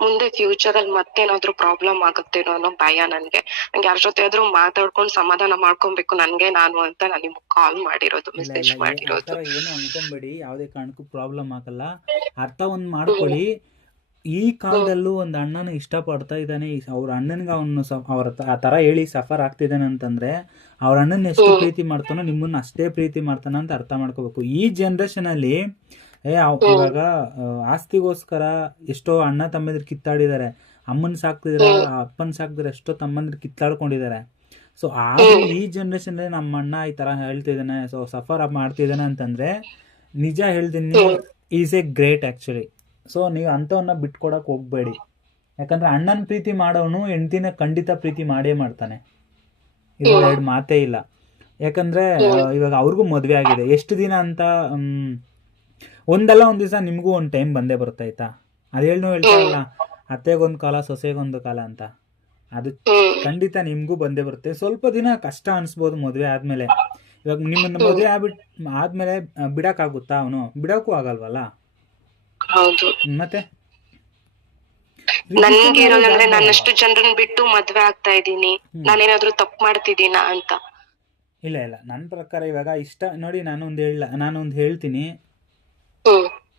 ಮುಂದೆ ಫ್ಯೂಚರ್ ಅಲ್ಲಿ ಮತ್ತೇನಾದ್ರೂ ಪ್ರಾಬ್ಲಮ್ ಆಗುತ್ತೇನೋ ಅನ್ನೋ ಭಯ ನನ್ಗೆ. ನಂಗೆ ಯಾರ ಜೊತೆ ಆದ್ರೂ ಮಾತಾಡ್ಕೊಂಡು ಸಮಾಧಾನ ಮಾಡ್ಕೊಬೇಕು ನನ್ಗೆ ನಾನು ಅಂತ ನಾನು ನಿಮ್ಗೆ ಕಾಲ್ ಮಾಡಿರೋದು ಮೆಸೇಜ್ ಮಾಡಿರೋದು. ಏನು ಅನ್ಕೊಂಬೇಡಿ ಯಾವ್ದೇ ಕಾರಣಕ್ಕೂ ಪ್ರಾಬ್ಲಮ್ ಆಗಲ್ಲ. ಅರ್ಥ ಒಂದ್ ಮಾಡ್ಕೊಳ್ಳಿ. ಈ ಕಾಲದಲ್ಲೂ ಒಂದ್ ಅಣ್ಣನ ಇಷ್ಟಪಡ್ತಾ ಇದ್ದಾನೆ. ಅವ್ರ ಅಣ್ಣನಿಗೆ ಅವನು ಅವ್ರ ಆ ತರ ಹೇಳಿ ಸಫರ್ ಆಗ್ತಿದ್ದಾನೆ ಅಂತಂದ್ರೆ ಅವ್ರ ಅಣ್ಣನ ಎಷ್ಟು ಪ್ರೀತಿ ಮಾಡ್ತಾನೋ ನಿಮ್ಮನ್ನ ಅಷ್ಟೇ ಪ್ರೀತಿ ಮಾಡ್ತಾನ ಅಂತ ಅರ್ಥ ಮಾಡ್ಕೋಬೇಕು. ಈ ಜನರೇಷನ್ ಅಲ್ಲಿ ಏ ಅವ್- ಇವಾಗ ಆಸ್ತಿಗೋಸ್ಕರ ಎಷ್ಟೋ ಅಣ್ಣ ತಮ್ಮಂದಿರು ಕಿತ್ತಾಡಿದ್ದಾರೆ ಅಮ್ಮನ್ ಸಾಕ್ತಿದ್ರೆ ಅಪ್ಪನ್ ಸಾಕ್ತಿದ್ರೆ ಎಷ್ಟೋ ತಮ್ಮಂದಿರು ಕಿತ್ತಾಡ್ಕೊಂಡಿದ್ದಾರೆ ಸೊ ಆ ಈ ಜನರೇಷನ್ ನಮ್ಮ ಅಣ್ಣ ಈ ತರ ಹೇಳ್ತಿದ್ದಾನೆ ಸೊ ಸಫರ್ ಮಾಡ್ತಿದ್ದಾನೆ ಅಂತಂದ್ರೆ ನಿಜ ಹೇಳ್ತೀನಿ is a great actually so ನೀವು ಅಂಥವನ್ನ ಬಿಟ್ಕೊಡಕ್ ಹೋಗ್ಬೇಡಿ. ಯಾಕಂದ್ರೆ ಅಣ್ಣನ ಪ್ರೀತಿ ಮಾಡೋನು ಹೆಂಡತಿನ ಖಂಡಿತ ಪ್ರೀತಿ ಮಾಡೇ ಮಾಡ್ತಾನೆ. ಇದು ಎರಡು ಮಾತೇ ಇಲ್ಲ. ಯಾಕಂದ್ರೆ ಇವಾಗ ಅವ್ರಿಗೂ ಮದ್ವೆ ಆಗಿದೆ. ಎಷ್ಟು ದಿನ ಅಂತ ಒಂದಲ್ಲ ಒಂದ್ ದಿವಸ ನಿಮಗೂ ಒಂದು ಟೈಮ್ ಬಂದೇ ಬರುತ್ತಾಯ್ತಾ ಅದ್ ಹೇಳ್ನು ಹೇಳ್ತಾರಲ್ಲ ಅತ್ತೆಗೊಂದ್ ಕಾಲ ಸೊಸೆಗೊಂದು ಕಾಲ ಅಂತ. ಅದು ಖಂಡಿತ ನಿಮ್ಗೂ ಬಂದೇ ಬರುತ್ತೆ. ಸ್ವಲ್ಪ ದಿನ ಕಷ್ಟ ಅನ್ಸ್ಬೋದು ಮದ್ವೆ ಆದ್ಮೇಲೆ. ಇವಾಗ ನಿಮ್ಮನ್ನ ಮದುವೆ ಆಗ್ಬಿಟ್ ಆದ್ಮೇಲೆ ಬಿಡಕ್ ಆಗುತ್ತಾ ಅವನು? ಬಿಡಕ್ಕೂ ಆಗಲ್ವಲ್ಲ? ಹೌದು. ಮತ್ತೆ? ನನ್ಗೆ ಇರೋದಂದ್ರೆ ನಾನು ಅಷ್ಟು ಜನರನ್ನ ಬಿಟ್ಟು ಮದ್ವೆ ಆಗ್ತಾ ಇದ್ದೀನಿ. ನಾನೇನಾದ್ರೂ ತಪ್ಪು ಮಾಡ್ತಿದ್ದೀನಾ ಅಂತ. ಇಲ್ಲ ಇಲ್ಲ. ನನ್ನ ಪ್ರಕಾರ ಇವಾಗ ಇಷ್ಟ ನೋಡಿ ನಾನು ಒಂದು ಹೇಳ ನಾನು ಒಂದು ಹೇಳ್ತೀನಿ.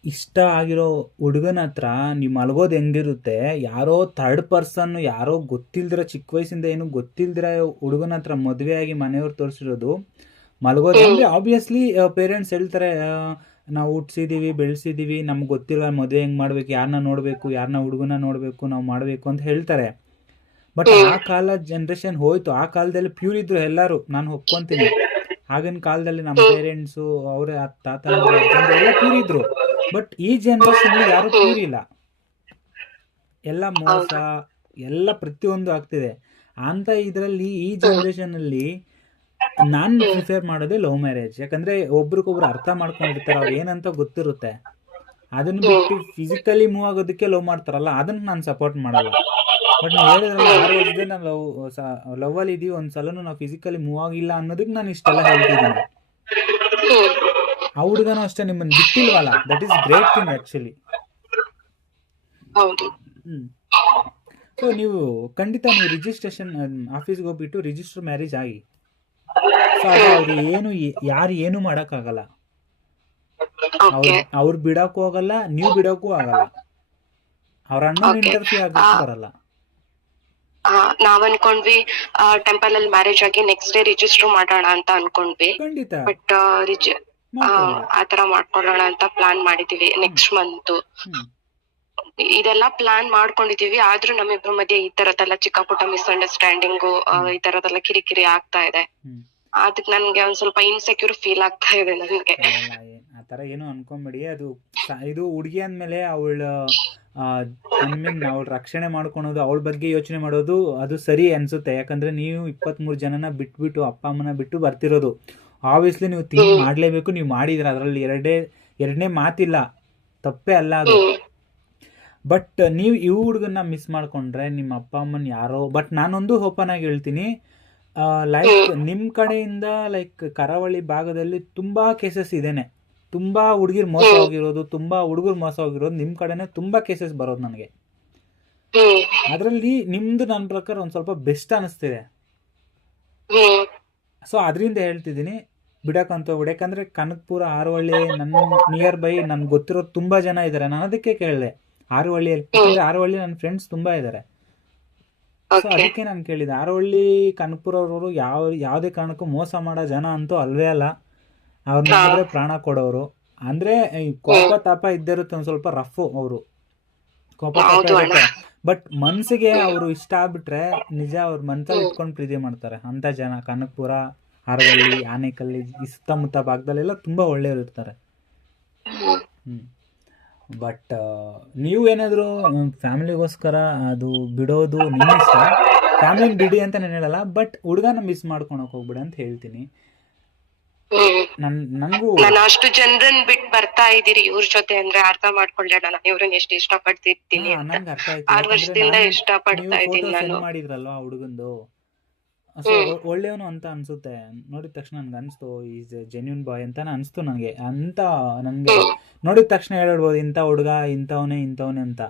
ಇಷ್ಟ ಆಗಿರೋ ಹುಡುಗನ ಹತ್ರ ನೀವು ಮಲಗೋದು ಹೆಂಗಿರುತ್ತೆ? ಯಾರೋ ಥರ್ಡ್ ಪರ್ಸನ್ ಯಾರೋ ಗೊತ್ತಿಲ್ದಿರ ಚಿಕ್ಕ ವಯಸ್ಸಿಂದ ಏನು ಗೊತ್ತಿಲ್ದಿರ ಹುಡುಗನ ಹತ್ರ ಮದುವೆ ಆಗಿ ಮನೆಯವ್ರು ತೋರಿಸಿರೋದು. ಮಲಗೋದು ಅಂದ್ರೆ ಆಬ್ವಿಯಸ್ಲಿ ಪೇರೆಂಟ್ಸ್ ಹೇಳ್ತಾರೆ ನಾವು ಹುಟ್ಟಿಸಿದೀವಿ ಬೆಳೆಸಿದೀವಿ ನಮ್ಗೆ ಗೊತ್ತಿಲ್ಲ ಮದುವೆ ಹೆಂಗ್ ಮಾಡ್ಬೇಕು ಯಾರನ್ನ ನೋಡ್ಬೇಕು ಯಾರನ್ನ ಹುಡುಗನ ನೋಡ್ಬೇಕು ನಾವು ಮಾಡ್ಬೇಕು ಅಂತ ಹೇಳ್ತಾರೆ. ಬಟ್ ಆ ಕಾಲ ಜನ್ರೇಷನ್ ಹೋಯ್ತು. ಆ ಕಾಲದಲ್ಲಿ ಪ್ಯೂರ್ ಇದ್ರು ಎಲ್ಲರೂ. ನಾನು ಒಪ್ಕೊಂತೀನಿ. ಆಗಿನ ಕಾಲದಲ್ಲಿ ನಮ್ಮ ಪೇರೆಂಟ್ಸು ಅವರ ತಾತ ಎಲ್ಲ ಕೂರಿದ್ರು ಬಟ್ ಈ ಜನರೇಷನ್ ಯಾರು ಕೂರಿಲ್ಲ ಎಲ್ಲ ಮೋಸ ಎಲ್ಲ ಪ್ರತಿಯೊಂದು ಆಗ್ತಿದೆ. ಅಂತ ಇದರಲ್ಲಿ ಈ ಜನರೇಷನ್ ಅಲ್ಲಿ ನಾನ್ ಪ್ರಿಫೇರ್ ಮಾಡೋದೇ ಲವ್ ಮ್ಯಾರೇಜ್ ಯಾಕಂದ್ರೆ ಒಬ್ರಿಗೊಬ್ರು ಅರ್ಥ ಮಾಡ್ಕೊಂಡಿರ್ತಾರೆ ಅವ್ರು ಏನಂತ ಗೊತ್ತಿರುತ್ತೆ. ಅದನ್ನ ಬಿಟ್ಟು ಫಿಸಿಕಲಿ ಮೂವ್ ಆಗೋದಕ್ಕೆ ಲವ್ ಮಾಡ್ತಾರಲ್ಲ ಅದನ್ನ ನಾನು ಸಪೋರ್ಟ್ ಮಾಡಲ್ಲ. ಬಟ್ ನೀವು ಹೇಳಿದ್ರಲ್ಲ ಆರು ವರ್ಷದ ನಾವು ಲವ್ ಲವ್ ಅಲ್ಲಿ ಇದೀವಿ ಒಂದ್ ಸಲನು ನಾವು ಫಿಸಿಕಲಿ ಮೂವ್ ಆಗಿಲ್ಲ ಅನ್ನೋದಕ್ಕೆ ನಾನು ಇಷ್ಟೆಲ್ಲ ಹೇಳ್ತಿದ್ದೀನಿ. ಆ ಹುಡುಗನು ಅಷ್ಟೇ ನಿಮ್ಮನ್ನ ಬಿಟ್ಟಿಲ್ವಲ್ಲ? That is great thing actually hmm. So ನೀವು ಖಂಡಿತ ನೀವು ರಿಜಿಸ್ಟ್ರೇಷನ್ ಆಫೀಸ್ಗೆ ಹೋಗ್ಬಿಟ್ಟು ರಿಜಿಸ್ಟರ್ ಮ್ಯಾರೇಜ್ ಆಗಿ. ಸೊ ಅದು ಅವ್ರು ಏನು ಯಾರು ಏನು ಮಾಡೋಕ್ಕಾಗಲ್ಲ. ಅವ್ರು ಅವ್ರು ಬಿಡೋಕ್ಕೂ ಆಗಲ್ಲ ನೀವು ಬಿಡೋಕ್ಕೂ ಆಗಲ್ಲ. ಅವ್ರ ಅಣ್ಣ ಆಗಕ್ಕೆ ಬರಲ್ಲ. ನಾವ್ ಅನ್ಕೊಂಡ್ವಿ ಟೆಂಪಲ್ ಅಲ್ಲಿ ಮ್ಯಾರೇಜ್ ಆಗಿ ನೆಕ್ಸ್ಟ್ ಡೇ ರಿಜಿಸ್ಟರ್ ಮಾಡೋಣ ಅಂತ ಅನ್ಕೊಂಡ್ವಿ. ಖಂಡಿತ. ಬಟ್ ರಿಜಿ. ಆತರ ಮಾಡ್ಕೊಳ್ಳೋಣ. ಅಂತ ಪ್ಲಾನ್ ಮಾಡಿದೀವಿ ನೆಕ್ಸ್ಟ್ ಮಂತ್ ಇದೆಲ್ಲಾ ಪ್ಲಾನ್ ಮಾಡ್ಕೊಂಡಿದೀವಿ ಆದ್ರೂ ನಮ್ಮಿಬ್ರ ಮಧ್ಯೆ ಈ ತರದೆಲ್ಲ ಚಿಕ್ಕ ಪುಟ್ಟ ಮಿಸ್ಅಂಡರ್ಸ್ಟ್ಯಾಂಡಿಂಗು ಈ ತರದೆಲ್ಲ ಕಿರಿಕಿರಿ ಆಗ್ತಾ ಇದೆ. ಅದಕ್ಕೆ ಅದಕ್ ನನ್ಗೆ ಒಂದ್ ಸ್ವಲ್ಪ ಇನ್ಸೆಕ್ಯೂರ್ ಫೀಲ್ ಆಗ್ತಾ ಇದೆ ನನ್ಗೆ. ಆತರ ಏನು ಅನ್ಕೊಂಬಿಡಿ ಅದು ಇದು ಹುಡುಗಿ ಅಂದ್ಮೇಲೆ ಅವಳ ಅವಳು ಅವಳ ರಕ್ಷಣೆ ಮಾಡ್ಕೊಳೋದು ಅವಳ ಬಗ್ಗೆ ಯೋಚನೆ ಮಾಡೋದು ಅದು ಸರಿ ಅನ್ಸುತ್ತೆ. ಯಾಕಂದ್ರೆ ನೀವು ಇಪ್ಪತ್ತ್ಮೂರು ಜನನ ಬಿಟ್ಬಿಟ್ಟು ಅಪ್ಪ ಅಮ್ಮನ ಬಿಟ್ಟು ಬರ್ತಿರೋದು. ಆಬ್ವಿಯಸ್ಲಿ ನೀವು ತಿಂಕ್ ಮಾಡಲೇಬೇಕು ನೀವು ಮಾಡಿದ್ರ ಅದರಲ್ಲಿ ಎರಡೇ ಎರಡನೇ ಮಾತಿಲ್ಲ. ತಪ್ಪೇ ಅಲ್ಲ ಅದು. ಬಟ್ ನೀವು ಈ ಹುಡುಗನ್ನ ಮಿಸ್ ಮಾಡ್ಕೊಂಡ್ರೆ ನಿಮ್ಮ ಅಪ್ಪ ಅಮ್ಮನ ಯಾರೋ ಬಟ್ ನಾನೊಂದು ಓಪನ್ ಆಗಿ ಹೇಳ್ತೀನಿ. ಲೈಕ್ ನಿಮ್ಮ ಕಡೆಯಿಂದ ಲೈಕ್ ಕರಾವಳಿ ಭಾಗದಲ್ಲಿ ತುಂಬಾ ಕೇಸಸ್ ಇದೇನೆ. ತುಂಬಾ ಹುಡುಗಿರ್ ಮೋಸ ಹೋಗಿರೋದು ತುಂಬಾ ಹುಡುಗರು ಮೋಸ ಹೋಗಿರೋದು ನಿಮ್ಮ ಕಡೆನೆ ತುಂಬಾ ಕೇಸಸ್ ಬರೋದು ನನಗೆ. ಅದ್ರಲ್ಲಿ ನಿಮ್ದು ನನ್ನ ಪ್ರಕಾರ ಒಂದು ಸ್ವಲ್ಪ ಬೆಸ್ಟ್ ಅನಿಸ್ತಿದೆ. ಸೊ ಅದರಿಂದ ಹೇಳ್ತಿದ್ದೀನಿ ಬಿಡಕ್ಕಂತ ಹೋಗ್ಬಿಡಿ. ಯಾಕಂದ್ರೆ ಕನಕಪುರ ಆರವಳ್ಳಿ ನನ್ನ ನಿಯರ್ ಬೈ ನನ್ ಗೊತ್ತಿರೋ ತುಂಬಾ ಜನ ಇದ್ದಾರೆ ನಾನು ಅದಕ್ಕೆ ಕೇಳಿದೆ. ಆರುವಳ್ಳಿಯಲ್ಲಿ ಆರುವಳ್ಳಿ ಆರವಳ್ಳಿ ನನ್ನ ಫ್ರೆಂಡ್ಸ್ ತುಂಬಾ ಇದ್ದಾರೆ ಸೊ ಅದಕ್ಕೆ ನಾನು ಕೇಳಿದೆ ಆರವಳ್ಳಿ ಕನಕಪುರ ಅವರು ಯಾವ ಯಾವುದೇ ಕಾರಣಕ್ಕೂ ಮೋಸ ಮಾಡೋ ಜನ ಅಂತೂ ಅಲ್ವೇ ಅಲ್ಲ. ಅವ್ರ ನೋಡಿದ್ರೆ ಪ್ರಾಣ ಕೊಡೋರು. ಅಂದ್ರೆ ಈ ಕೋಪ ತಾಪ ಇದ್ದಿರುತ್ತೆ ಒಂದ್ ಸ್ವಲ್ಪ ರಫ್ ಅವರು. ಕೋಪ ತಾಪ ಇರುತ್ತೆ. ಬಟ್ ಮನ್ಸಿಗೆ ಅವರು ಇಷ್ಟ ಆಗ್ಬಿಟ್ರೆ ನಿಜ ಅವ್ರ ಮನ್ಸಲ್ಲಿ ಇಟ್ಕೊಂಡು ಪ್ರೀತಿ ಮಾಡ್ತಾರೆ. ಅಂತ ಜನ ಕನಕಪುರ ಹಾರವಳ್ಳಿ ಆನೆಕಲ್ಲಿ ಈ ಸುತ್ತಮುತ್ತ ಭಾಗದಲ್ಲೆಲ್ಲ ತುಂಬಾ ಒಳ್ಳೆಯವ್ರು ಇರ್ತಾರೆ. ಬಟ್ ನೀವು ಏನಾದರೂ ಫ್ಯಾಮಿಲಿಗೋಸ್ಕರ ಅದು ಬಿಡೋದು ನಿಮ್ಮ ಇಷ್ಟ ಫ್ಯಾಮಿಲಿ ಬಿಡಿ ಅಂತ ನಾನು ಹೇಳಲ್ಲ. ಬಟ್ ಹುಡುಗನ ಮಿಸ್ ಮಾಡ್ಕೊಳಕ್ ಹೋಗ್ಬಿಡ ಅಂತ ಹೇಳ್ತೀನಿ. ನನ್ ನನಗೂ ನಾನು ಅಷ್ಟು ಜನರನ್ನ ಬಿಟ್ ಬರ್ತಾ ಇದೀರಿ ಇವ್ರ ಜೊತೆ ಅಂದ್ರೆ ಅರ್ಥ ಮಾಡ್ಕೊಂಡೆ ನಾನು. ಇವ್ರನ್ನ ಎಷ್ಟು ಇಷ್ಟ ಪಡ್ತಿರ್ತೀನಿ ಅಂತ ಆರು ವರ್ಷದಿಂದ ಇಷ್ಟ ಪಡ್ತಾ ನೀವು ಇದ್ದೀನಿ ನಾನು. ಮಾಡಿದ್ರಲ್ವಾ ಆ ಹುಡುಗಂದು? ಒಳ್ಳೇವನು ಒಳ್ಳೆಯವನು ಅಂತ ಅನ್ಸುತ್ತೆ. ನೋಡಿದ ತಕ್ಷಣ ನನ್ಗೆ ಅನ್ಸ್ತು ಈಸ್ ಜೆನ್ಯೂನ್ ಬಾಯ್ ಅಂತ ಅನ್ಸ್ತು ನನಗೆ ಅಂತ ನನಗೆ ನೋಡಿದ ತಕ್ಷಣ ಹೇಳ್ಬೋದು ಇಂಥ ಹುಡುಗ ಇಂಥವನೇ ಇಂಥವನೇ ಅಂತ.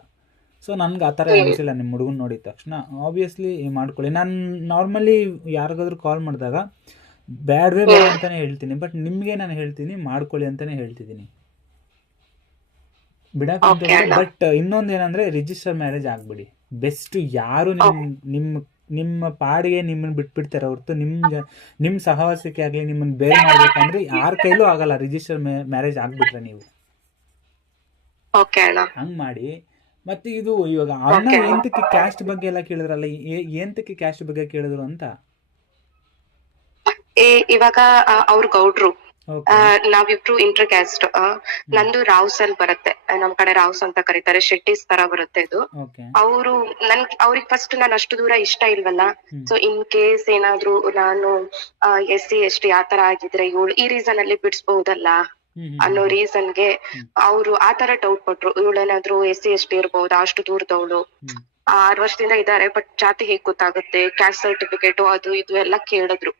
ಸೊ ನನ್ಗೆ ಆ ಥರ. ಅನಿಸಿಲ್ಲ ನಿಮ್ಮ ಹುಡುಗನ್ ನೋಡಿದ ತಕ್ಷಣ. ಆಬ್ವಿಯಸ್ಲಿ ಮಾಡ್ಕೊಳ್ಳಿ. ನಾನು ನಾರ್ಮಲಿ ಯಾರಿಗಾದ್ರೂ ಕಾಲ್ ಮಾಡಿದಾಗ ಬ್ಯಾಡ್ವೇ ಬೇಡ ಅಂತಾನೆ ಹೇಳ್ತೀನಿ ಬಟ್ ನಿಮಗೆ ನಾನು ಹೇಳ್ತೀನಿ ಮಾಡ್ಕೊಳ್ಳಿ ಅಂತಾನೆ ಹೇಳ್ತಿದ್ದೀನಿ. ಬಿಡಾಕಂತ Okay, ಬಟ್ ಇನ್ನೊಂದು ಏನಂದ್ರೆ ರಿಜಿಸ್ಟರ್ ಮ್ಯಾರೇಜ್ ಆಗ್ಬಿಡಿ. ಬೆಸ್ಟ್ ಯಾರು ನಿಮ್ ನಿಮ್ಮ ನಿಮ್ಮ ಪಾಡಿಗೆ ನಿಮ್ಮನ್ನ ಬಿಟ್ಬಿಡ್ತಾರೆ ಹೊರತು ನಿಮ್ ನಿಮ್ ಸಹವಾಸಕ್ಕೆ ಆಗ್ಲಿ ನಿಮ್ಮನ್ನ ಬೇರೆ ಮಾಡ್ಬೇಕಂದ್ರೆ ಯಾರ ಕೈಲೂ ಆಗಲ್ಲ ರಿಜಿಸ್ಟರ್ ಮ್ಯಾರೇಜ್ ಆಗ್ಬಿಟ್ರೆ ನೀವು. ಹಂಗ್ ಮಾಡಿ. ಮತ್ತೆ ಇದು ಇವಾಗ ಅಣ್ಣ. ಎಂತಕ್ಕೆ ಕ್ಯಾಸ್ಟ್ ಬಗ್ಗೆ ಎಲ್ಲ ಕೇಳಿದ್ರಲ್ಲ ಎಂತಕ್ಕೆ ಕ್ಯಾಸ್ಟ್ ಬಗ್ಗೆ ಕೇಳಿದ್ರು ಅಂತ? ಇವಾಗ ಅವ್ರ ಗೌಡ್ರು. ನಾವಿಬ್ರು ಇಂಟರ್ ಕ್ಯಾಸ್ಟ್ ನಂದು ರಾವ್ಸ್ ಅಲ್ಲಿ ಬರುತ್ತೆ ನಮ್ ಕಡೆ ರಾವ್ಸ್ ಅಂತ ಕರೀತಾರೆ. ಶೆಟ್ಟಿಸ್ ತರ ಬರುತ್ತೆ ಇದು. ಅವರು ನನ್ ಅವ್ರಿಗೆ ಫಸ್ಟ್ ನಾನು ಅಷ್ಟು ದೂರ ಇಷ್ಟ ಇಲ್ವಲ್ಲ. ಸೊ ಇನ್ ಕೇಸ್ ಏನಾದ್ರು ನಾನು ಎಸ್ ಸಿ ಎಸ್ ಟಿ ಆತರ ಆಗಿದ್ರೆ ಇವಳು ಈ ರೀಸನ್ ಅಲ್ಲಿ ಬಿಡಿಸಬಹುದಲ್ಲ ಅನ್ನೋ ರೀಸನ್ಗೆ ರೀಸನ್ಗೆ ಹ್ಮ್. ಅವರು ಆತರ ಡೌಟ್ ಪಟ್ರು. ಇವಳೇನಾದ್ರು ಎಸ್ ಸಿ ಎಸ್ ಟಿ ಇರ್ಬಹುದಾ ಅಷ್ಟು ದೂರದವಳು. ಆರು ವರ್ಷದಿಂದ ಇದ್ದಾರೆ ಬಟ್ ಜಾತಿ ಹೇಗ್ ಗೊತ್ತಾಗುತ್ತೆ? ಕ್ಯಾಸ್ಟ್ ಸರ್ಟಿಫಿಕೇಟ್ ಅದು ಇದು ಎಲ್ಲ ಕೇಳಿದ್ರು.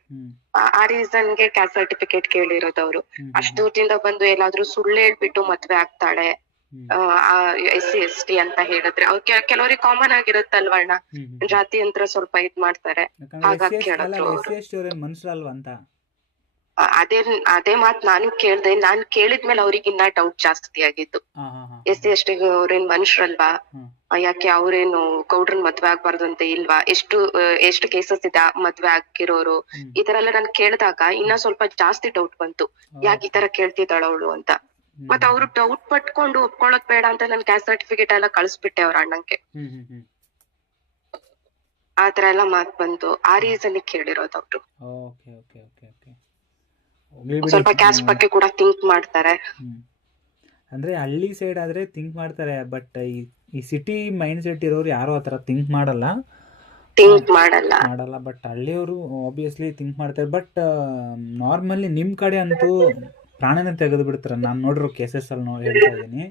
ಆ- ರೀಸನ್ಗೆ ರೀಸನ್ಗೆ ಕ್ಯಾಸ್ಟ್ ಸರ್ಟಿಫಿಕೇಟ್ ಕೇಳಿರೋದು ಅವರು. ಅಷ್ಟು ದೂರದಿಂದ ಬಂದು ಎಲ್ಲಾದ್ರೂ ಸುಳ್ಳು ಹೇಳ್ಬಿಟ್ಟು ಮದ್ವೆ ಆಗ್ತಾಳೆ. ಆ ಎಸ್ ಸಿ ಎಸ್ ಟಿ ಅಂತ ಹೇಳಿದ್ರೆ ಅವ್ರು ಕೆಲವರಿಗೆ ಕಾಮನ್ ಅಲ್ವಾ ಅಣ್ಣ? ಜಾತಿ ಅಂತ ಸ್ವಲ್ಪ ಇದ್ ಮಾಡ್ತಾರೆ. ಹಾಗಾಗಿ ಕೇಳಿದ್ರು ಮನುಷ್ಯರಲ್ವಾ ಅಂತ? ಅದೇ ಅದೇ ಮಾತ್ ನಾನು ಕೇಳ್ದೆ ನಾನ್ ಕೇಳಿದ್ಮೇಲೆ ಅವ್ರಿಗೆ ಇನ್ನ ಡೌಟ್ ಜಾಸ್ತಿ ಆಗಿತ್ತು ಎಸ್ ಸಿ ಎಷ್ಟಿಗೆ ಅವ್ರೇನ್ ಮನುಷ್ಯರಲ್ವಾ ಯಾಕೆ ಅವ್ರೇನು ಗೌಡ್ರನ್ ಮದ್ವೆ ಆಗ್ಬಾರ್ದು ಅಂತ ಇಲ್ವಾ? ಎಷ್ಟು ಎಷ್ಟು ಕೇಸಸ್ ಇದೆ ಮದ್ವೆ ಆಗಿರೋರು. ಈ ತರ ಎಲ್ಲ ನಾನು ಕೇಳಿದಾಗ ಇನ್ನ ಸ್ವಲ್ಪ ಜಾಸ್ತಿ ಡೌಟ್ ಬಂತು. ಯಾಕೆ ಈ ತರ ಕೇಳ್ತಿದ್ದಾಳ ಅವಳು ಅಂತ. ಮತ್ ಮತ್ತೆ ಅವ್ರು ಡೌಟ್ ಪಟ್ಕೊಂಡು ಒಪ್ಕೊಳಕ್ ಬೇಡ ಅಂತ ನನ್ ಕ್ಯಾಸ್ಟ್ ಸರ್ಟಿಫಿಕೇಟ್ ಎಲ್ಲ ಕಳಿಸ್ಬಿಟ್ಟೆ ಅವ್ರ ಅಣ್ಣಂಗೆ. ಆತರ ಎಲ್ಲ ಮಾತ್ ಬಂತು. ಆ ರೀಸನ್ ಕೇಳಿರೋದು ಅವ್ರು ಓಕೆ ಓಕೆ ಓಕೆ ಓಕೆ ಹೋಗ್ಲಿ ಬಿಡಿ ಸ್ವಲ್ಪ ಕ್ಯಾಸ್ಟ್ ಬಗ್ಗೆ ಕೂಡ ಥಿಂಕ್ ಮಾಡ್ತಾರೆ. ಅಂದ್ರೆ ಹಳ್ಳಿ ಸೈಡ್ ಆದ್ರೆ ಥಿಂಕ್ ಮಾಡ್ತಾರೆ ಬಟ್ ಈ ಈ ಸಿಟಿ ಮೈಂಡ್ ಸೆಟ್ ಇರೋರು ಯಾರು ಆ ಥರ ಥಿಂಕ್ ಮಾಡಲ್ಲ. ಥಿಂಕ್ ಮಾಡಲ್ಲ. ಮಾಡಲ್ಲ ಬಟ್ ಹಳ್ಳಿಯವರು ಆಬ್ವಿಯಸ್ಲಿ ಥಿಂಕ್ ಮಾಡ್ತಾರೆ ಬಟ್ ನಾರ್ಮಲಿ ನಿಮ್ ಕಡೆ ಅಂತೂ ಪ್ರಾಣನೇ ತೆಗೆದು ಬಿಡ್ತಾರೆ. ನಾನು ನೋಡಿರೋ ಕೇಸಸ್ ಅಲ್ಲಿ ನೋಡಿ ಹೇಳ್ತಾ ಇದ್ದೀನಿ.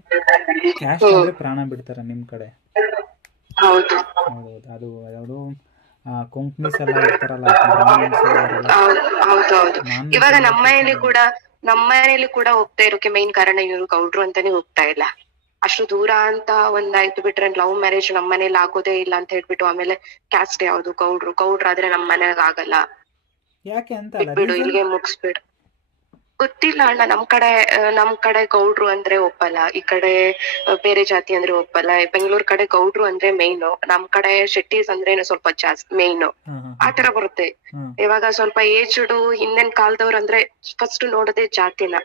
ಕ್ಯಾಶ್ ಅಂದ್ರೆ ಪ್ರಾಣ ಬಿಡ್ತಾರೆ ನಿಮ್ ಕಡೆ. ಹೌದು. ಹೌದೌದು. ಅದು ಯಾವುದು ಎಲ್ಲ ಇರ್ತಾರಲ್ಲ ಬ್ರಾಹ್ಮಿನ್ಸ್ ಅವರೆಲ್ಲ. ಹೌದು ಹೌದು ಹೌದು ಇವಾಗ ನಮ್ಮ ಮನೆಯಲ್ಲಿ ಕೂಡ ನಮ್ಮ ಮನೆಯಲ್ಲಿ ಕೂಡ ಹೋಗ್ತಾ ಇರೋಕೆ ಮೈನ್ ಕಾರಣ ಇವರು ಗೌಡ್ರು ಅಂತಾನೆ ಹೋಗ್ತಾ ಇಲ್ಲ. ಅಷ್ಟು ದೂರ ಅಂತ ಒಂದಾಯ್ತು ಬಿಟ್ರೆ ಲವ್ ಮ್ಯಾರೇಜ್ ನಮ್ಮ ಮನೇಲಿ ಆಗೋದೇ ಇಲ್ಲ ಅಂತ ಹೇಳ್ಬಿಟ್ಟು ಆಮೇಲೆ ಕ್ಯಾಸ್ಟ್ ಯಾವ್ದು ಗೌಡ್ರು? ಆದ್ರೆ ನಮ್ಮ ಮನೆಗ್ ಆಗಲ್ಲ. ಯಾಕೆ ಅಂತ ಬಿಟ್ಬಿಡು ಇಲ್ಲಿಗೆ ಮುಗಿಸ್ಬಿಡು. ಗೊತ್ತಿಲ್ಲ ಅಣ್ಣ ನಮ್ ಕಡೆ ನಮ್ ಕಡೆ ಗೌಡ್ರು ಅಂದ್ರೆ ಒಪ್ಪಲ್ಲ. ಈ ಕಡೆ ಬೇರೆ ಜಾತಿ ಅಂದ್ರೆ ಒಪ್ಪಲ್ಲ. ಬೆಂಗಳೂರ್ ಕಡೆ ಗೌಡ್ರು ಅಂದ್ರೆ ಮೇನ್ ನಮ್ ಕಡೆ ಶೆಟ್ಟೀಸ್ ಅಂದ್ರೆ ಸ್ವಲ್ಪ ಜಾಸ್ತಿ ಮೇನ್ ಹಾಂ ಹಾಂ ಆ ತರ ಬರುತ್ತೆ. ಇವಾಗ ಸ್ವಲ್ಪ ಏಜ್ಡ್ ಹಿಂದಿನ ಕಾಲದವ್ರು ಅಂದ್ರೆ ಫಸ್ಟ್ ನೋಡದೆ ಜಾತಿನ.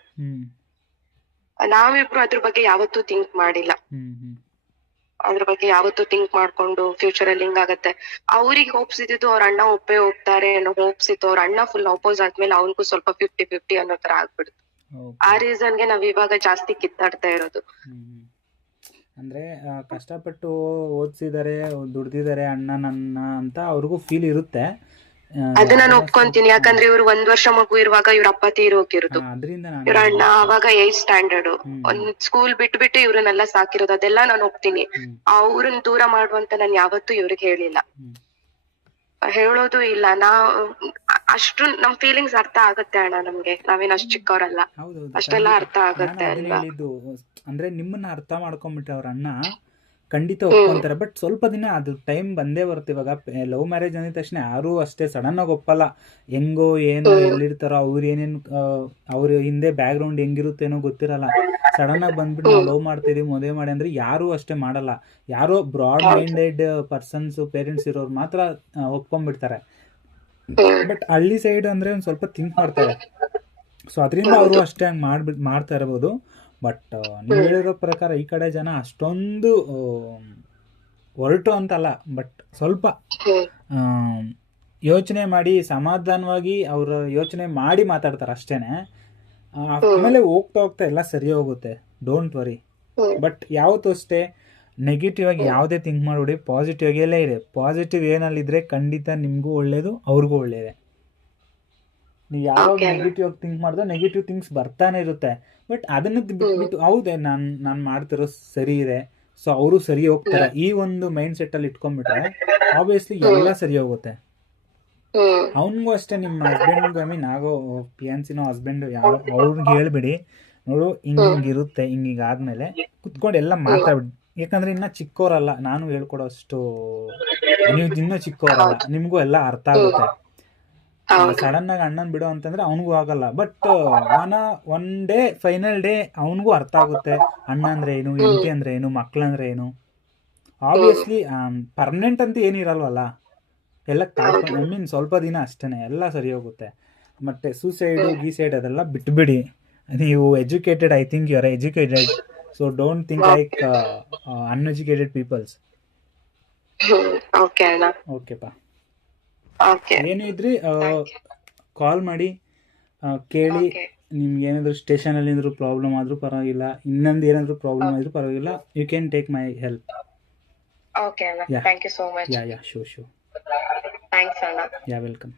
ನಾವಿಬ್ರು ಅದ್ರ ಬಗ್ಗೆ ಯಾವತ್ತೂ ಥಿಂಕ್ ಮಾಡಿಲ್ಲ. ಅದ್ರ ಬಗ್ಗೆ ಯಾವತ್ತೂ ಥಿಂಕ್ ಮಾಡ್ಕೊಂಡು ಫ್ಯೂಚರ್ ಅಲ್ಲಿ ಹಿಂಗಾಗತ್ತೆ ಅವ್ರಿಗೆ ಹೋಪ್ಸ್ ಇದ್ದಿದ್ದು ಅವ್ರ ಅಣ್ಣ ಒಪ್ಪೇ ಹೋಗ್ತಾರೆ ಅನ್ನೋ ಹೋಪ್ಸ್ ಇತ್ತು. ಅವ್ರ ಅಣ್ಣ ಫುಲ್ ಅಪೋಸ್ ಆದ್ಮೇಲೆ ಅವನಿಗೂ ಸ್ವಲ್ಪ ಫಿಫ್ಟಿ ಫಿಫ್ಟಿ ಅನ್ನೋ ತರ ಆಗ್ಬಿಡ್ತು. ಆ ರೀಸನ್ಗೆ ನಾವ್ ಇವಾಗ ಜಾಸ್ತಿ ಕಿತ್ತಾಡ್ತಾ ಇರೋದು. ಅಂದ್ರೆ ಕಷ್ಟಪಟ್ಟು ಓದಿಸಿದ್ದಾರೆ ದುಡ್ದಿದ್ದಾರೆ ಅಣ್ಣ ನನ್ನ ಅಂತ ಅವ್ರಿಗೂ ಫೀಲ್ ಇರುತ್ತೆ. ಅದು ನಾನು ಒಪ್ಕೊಂತೀನಿ ಯಾಕಂದ್ರೆ ಇವ್ರು ಒಂದ್ ವರ್ಷ ಮಗು ಇರುವಾಗ ಇವ್ರ ಅಪ್ಪ ತೀರಿ ಹೋಗಿರೋದು ಇವ್ರ ಅಣ್ಣ ಅವಾಗ ಏಟ್ ಸ್ಟ್ಯಾಂಡರ್ಡ್. ಒಂದ್ ಸ್ಕೂಲ್ ಬಿಟ್ಟು ಬಿಟ್ಟು ಇವ್ರನ್ನೆಲ್ಲ ಸಾಕಿರೋದು. ಅದೆಲ್ಲ ನಾನು ಒಪ್ತೀನಿ ಅವ್ರನ್ನ ದೂರ ಮಾಡುವಂತ ನಾನು ಯಾವತ್ತೂ ಇವ್ರಿಗೆ ಹೇಳಿಲ್ಲ. ಹೇಳೋದು ಇಲ್ಲ. ನಾ ಅಷ್ಟು ನಮ್ ಫೀಲಿಂಗ್ಸ್ ಅರ್ಥ ಆಗತ್ತೆ ಅಣ್ಣ ನಮ್ಗೆ. ನಾವೇನ್ ಅಷ್ಟು ಚಿಕ್ಕವ್ರಲ್ಲ. ಅಷ್ಟೆಲ್ಲ ಅರ್ಥ ಆಗತ್ತೆ ಅಂದ್ರೆ ನಿಮ್ಮನ್ನ ಅರ್ಥ ಮಾಡ್ಕೊಂಡ್ಬಿಟ್ಟು ಅವ್ರ ಅಣ್ಣ ಖಂಡಿತ ಒಪ್ಕೊಂತಾರೆ. ಬಟ್ ಸ್ವಲ್ಪ ದಿನ ಅದು ಟೈಮ್ ಬಂದೇ ಬರುತ್ತೆ. ಇವಾಗ ಲವ್ ಮ್ಯಾರೇಜ್ ಅಂದಿದ ತಕ್ಷಣ ಯಾರು ಅಷ್ಟೇ ಸಡನ್ ಆಗಿ ಒಪ್ಪಲ್ಲ. ಹೆಂಗೋ ಏನೋ. ಎಲ್ಲಿರ್ತಾರೋ ಅವ್ರು ಏನೇನು ಅವ್ರ ಹಿಂದೆ ಬ್ಯಾಕ್ ಗ್ರೌಂಡ್ ಹೆಂಗಿರುತ್ತೇನೋ ಗೊತ್ತಿರಲ್ಲ. ಸಡನ್ ಆಗಿ ಬಂದ್ಬಿಟ್ಟು ನಾವು ಲವ್ ಮಾಡ್ತಾ ಇದೀವಿ ಮದುವೆ ಮಾಡಿ ಅಂದ್ರೆ ಯಾರು ಅಷ್ಟೇ ಮಾಡಲ್ಲ. ಯಾರೋ ಬ್ರಾಡ್ ಮೈಂಡೆಡ್ ಪರ್ಸನ್ಸ್ ಪೇರೆಂಟ್ಸ್ ಇರೋರು ಮಾತ್ರ ಒಪ್ಕೊಂಡ್ಬಿಡ್ತಾರೆ. ಬಟ್ ಹಳ್ಳಿ ಸೈಡ್ ಅಂದ್ರೆ ಒಂದ್ ಸ್ವಲ್ಪ ಥಿಂಕ್ ಮಾಡ್ತಾರೆ. ಸೊ ಅದರಿಂದ ಅವರು ಅಷ್ಟೇ ಹಂಗೆ ಮಾಡ್ತಾ ಇರ್ಬೋದು. ಬಟ್ ನೀವು ಹೇಳಿರೋ ಪ್ರಕಾರ ಈ ಕಡೆ ಜನ ಅಷ್ಟೊಂದು ಹೊರಟು ಅಂತಲ್ಲ. ಬಟ್ ಸ್ವಲ್ಪ ಯೋಚನೆ ಮಾಡಿ ಸಮಾಧಾನವಾಗಿ ಅವರು ಯೋಚನೆ ಮಾಡಿ ಮಾತಾಡ್ತಾರೆ ಅಷ್ಟೇನೆ. ಆಮೇಲೆ ಹೋಗ್ತಾ ಹೋಗ್ತಾ ಎಲ್ಲ ಸರಿ ಹೋಗುತ್ತೆ. ಡೋಂಟ್ ವರಿ ಬಟ್ ಯಾವತ್ತು ಅಷ್ಟೇ ನೆಗೆಟಿವ್ ಆಗಿ ಯಾವುದೇ ಥಿಂಕ್ ಮಾಡಬೇಡಿ ಪಾಸಿಟಿವ್ ಆಗೇ ಇದೆ. ಪಾಸಿಟಿವ್ ಏನಲ್ಲಿದ್ರೆ ಖಂಡಿತ ನಿಮಗೂ ಒಳ್ಳೇದು ಅವ್ರಿಗೂ ಒಳ್ಳೇದೆ. ನೀವು ಯಾವಾಗ. ನೆಗೆಟಿವ್ ಆಗಿ ಥಿಂಕ್ ಮಾಡಿದ್ರೆ ನೆಗೆಟಿವ್ ಥಿಂಗ್ಸ್ ಬರ್ತಾನೆ ಇರುತ್ತೆ. ಬಟ್ ಅದನ್ನ ಬಿಟ್ಬಿಟ್ಟು ಹೌದೇ ನಾನ್ ನಾನ್ ಮಾಡ್ತಿರೋ ಸರಿ ಇದೆ. ಸೊ ಅವರು ಸರಿ ಹೋಗ್ತಾರೆ. ಈ ಒಂದು ಮೈಂಡ್ ಸೆಟ್ ಅಲ್ಲಿ ಇಟ್ಕೊಂಡ್ಬಿಟ್ರೆ ಆಬ್ವಿಯಸ್ಲಿ ಎಲ್ಲ ಸರಿ ಹೋಗುತ್ತೆ. ಅವನಿಗೂ ಅಷ್ಟೇ ನಿಮ್ಮ ಹಸ್ಬೆಂಡ್ ಐ ಮೀನ್ ಆಗೋ ಪಿಯಾನ್ಸಿನೋ ಹಸ್ಬೆಂಡ್ ಯಾವ ಅವ್ರಿಗೆ ಹೇಳ್ಬಿಡಿ. ನೋಡು ಹಿಂಗ್ ಹಿಂಗ್ ಇರುತ್ತೆ ಹಿಂಗ್ ಹಿಂಗ್ ಆದ್ಮೇಲೆ. ಕುತ್ಕೊಂಡು ಎಲ್ಲ ಮಾತಾಡ್ಬಿಡಿ. ಯಾಕಂದ್ರೆ ಇನ್ನ ಚಿಕ್ಕವರಲ್ಲ ನಾನು ಹೇಳ್ಕೊಡೋ ಅಷ್ಟು ನೀವು ಇನ್ನೂ ಚಿಕ್ಕವರಲ್ಲ ನಿಮ್ಗೂ ಎಲ್ಲ ಅರ್ಥ ಆಗುತ್ತೆ. ಸಡನ್ ಆಗಿ ಅಣ್ಣನ್ ಬಿಡು ಅಂತಂದ್ರೆ ಅವನಿಗೂ ಆಗಲ್ಲ. ಬಟ್ ಅವನ ಒನ್ ಡೇ ಫೈನಲ್ ಡೇ ಅವನಿಗೂ ಅರ್ಥ ಆಗುತ್ತೆ. ಅಣ್ಣ ಅಂದ್ರೆ ಏನು ಹೆಂಡತಿ ಅಂದ್ರೆ ಏನು ಮಕ್ಳಂದ್ರೆ ಏನು. ಆಬ್ವಿಯಸ್ಲಿ ಪರ್ಮನೆಂಟ್ ಅಂತ ಏನಿರಲ್ವಲ್ಲ ಎಲ್ಲ ಕಾಡ್ಕೊಂಡು ಐ ಮೀನ್ ಸ್ವಲ್ಪ ದಿನ ಅಷ್ಟೇನೆ ಎಲ್ಲ ಸರಿ ಹೋಗುತ್ತೆ. ಮತ್ತೆ ಸೂಸೈಡು ಗೀಸೈಡ್ ಅದೆಲ್ಲ ಬಿಟ್ಬಿಡಿ. ನೀವು educated I think you are educated so don't think like uneducated peoples okay ಓಕೆಪಾ okay ಏನು ಇದ್ರಿ ಕಾಲ್ ಮಾಡಿ ಕೇಳಿ ನಿಮ್ಗೆ ಏನಾದರೂ ಸ್ಟೇಷನಲ್ಲಿ ಏನಾದರೂ ಪ್ರಾಬ್ಲಮ್ ಆದರೂ ಪರವಾಗಿಲ್ಲ ಇನ್ನೊಂದು ಏನಾದರೂ ಪ್ರಾಬ್ಲಮ್ ಆದರೂ ಪರವಾಗಿಲ್ಲ you can take my help okay. Thank you so much yeah yeah sure sure thanks ಅಣ್ಣ ಯಾ ವೆಲ್ಕಮ್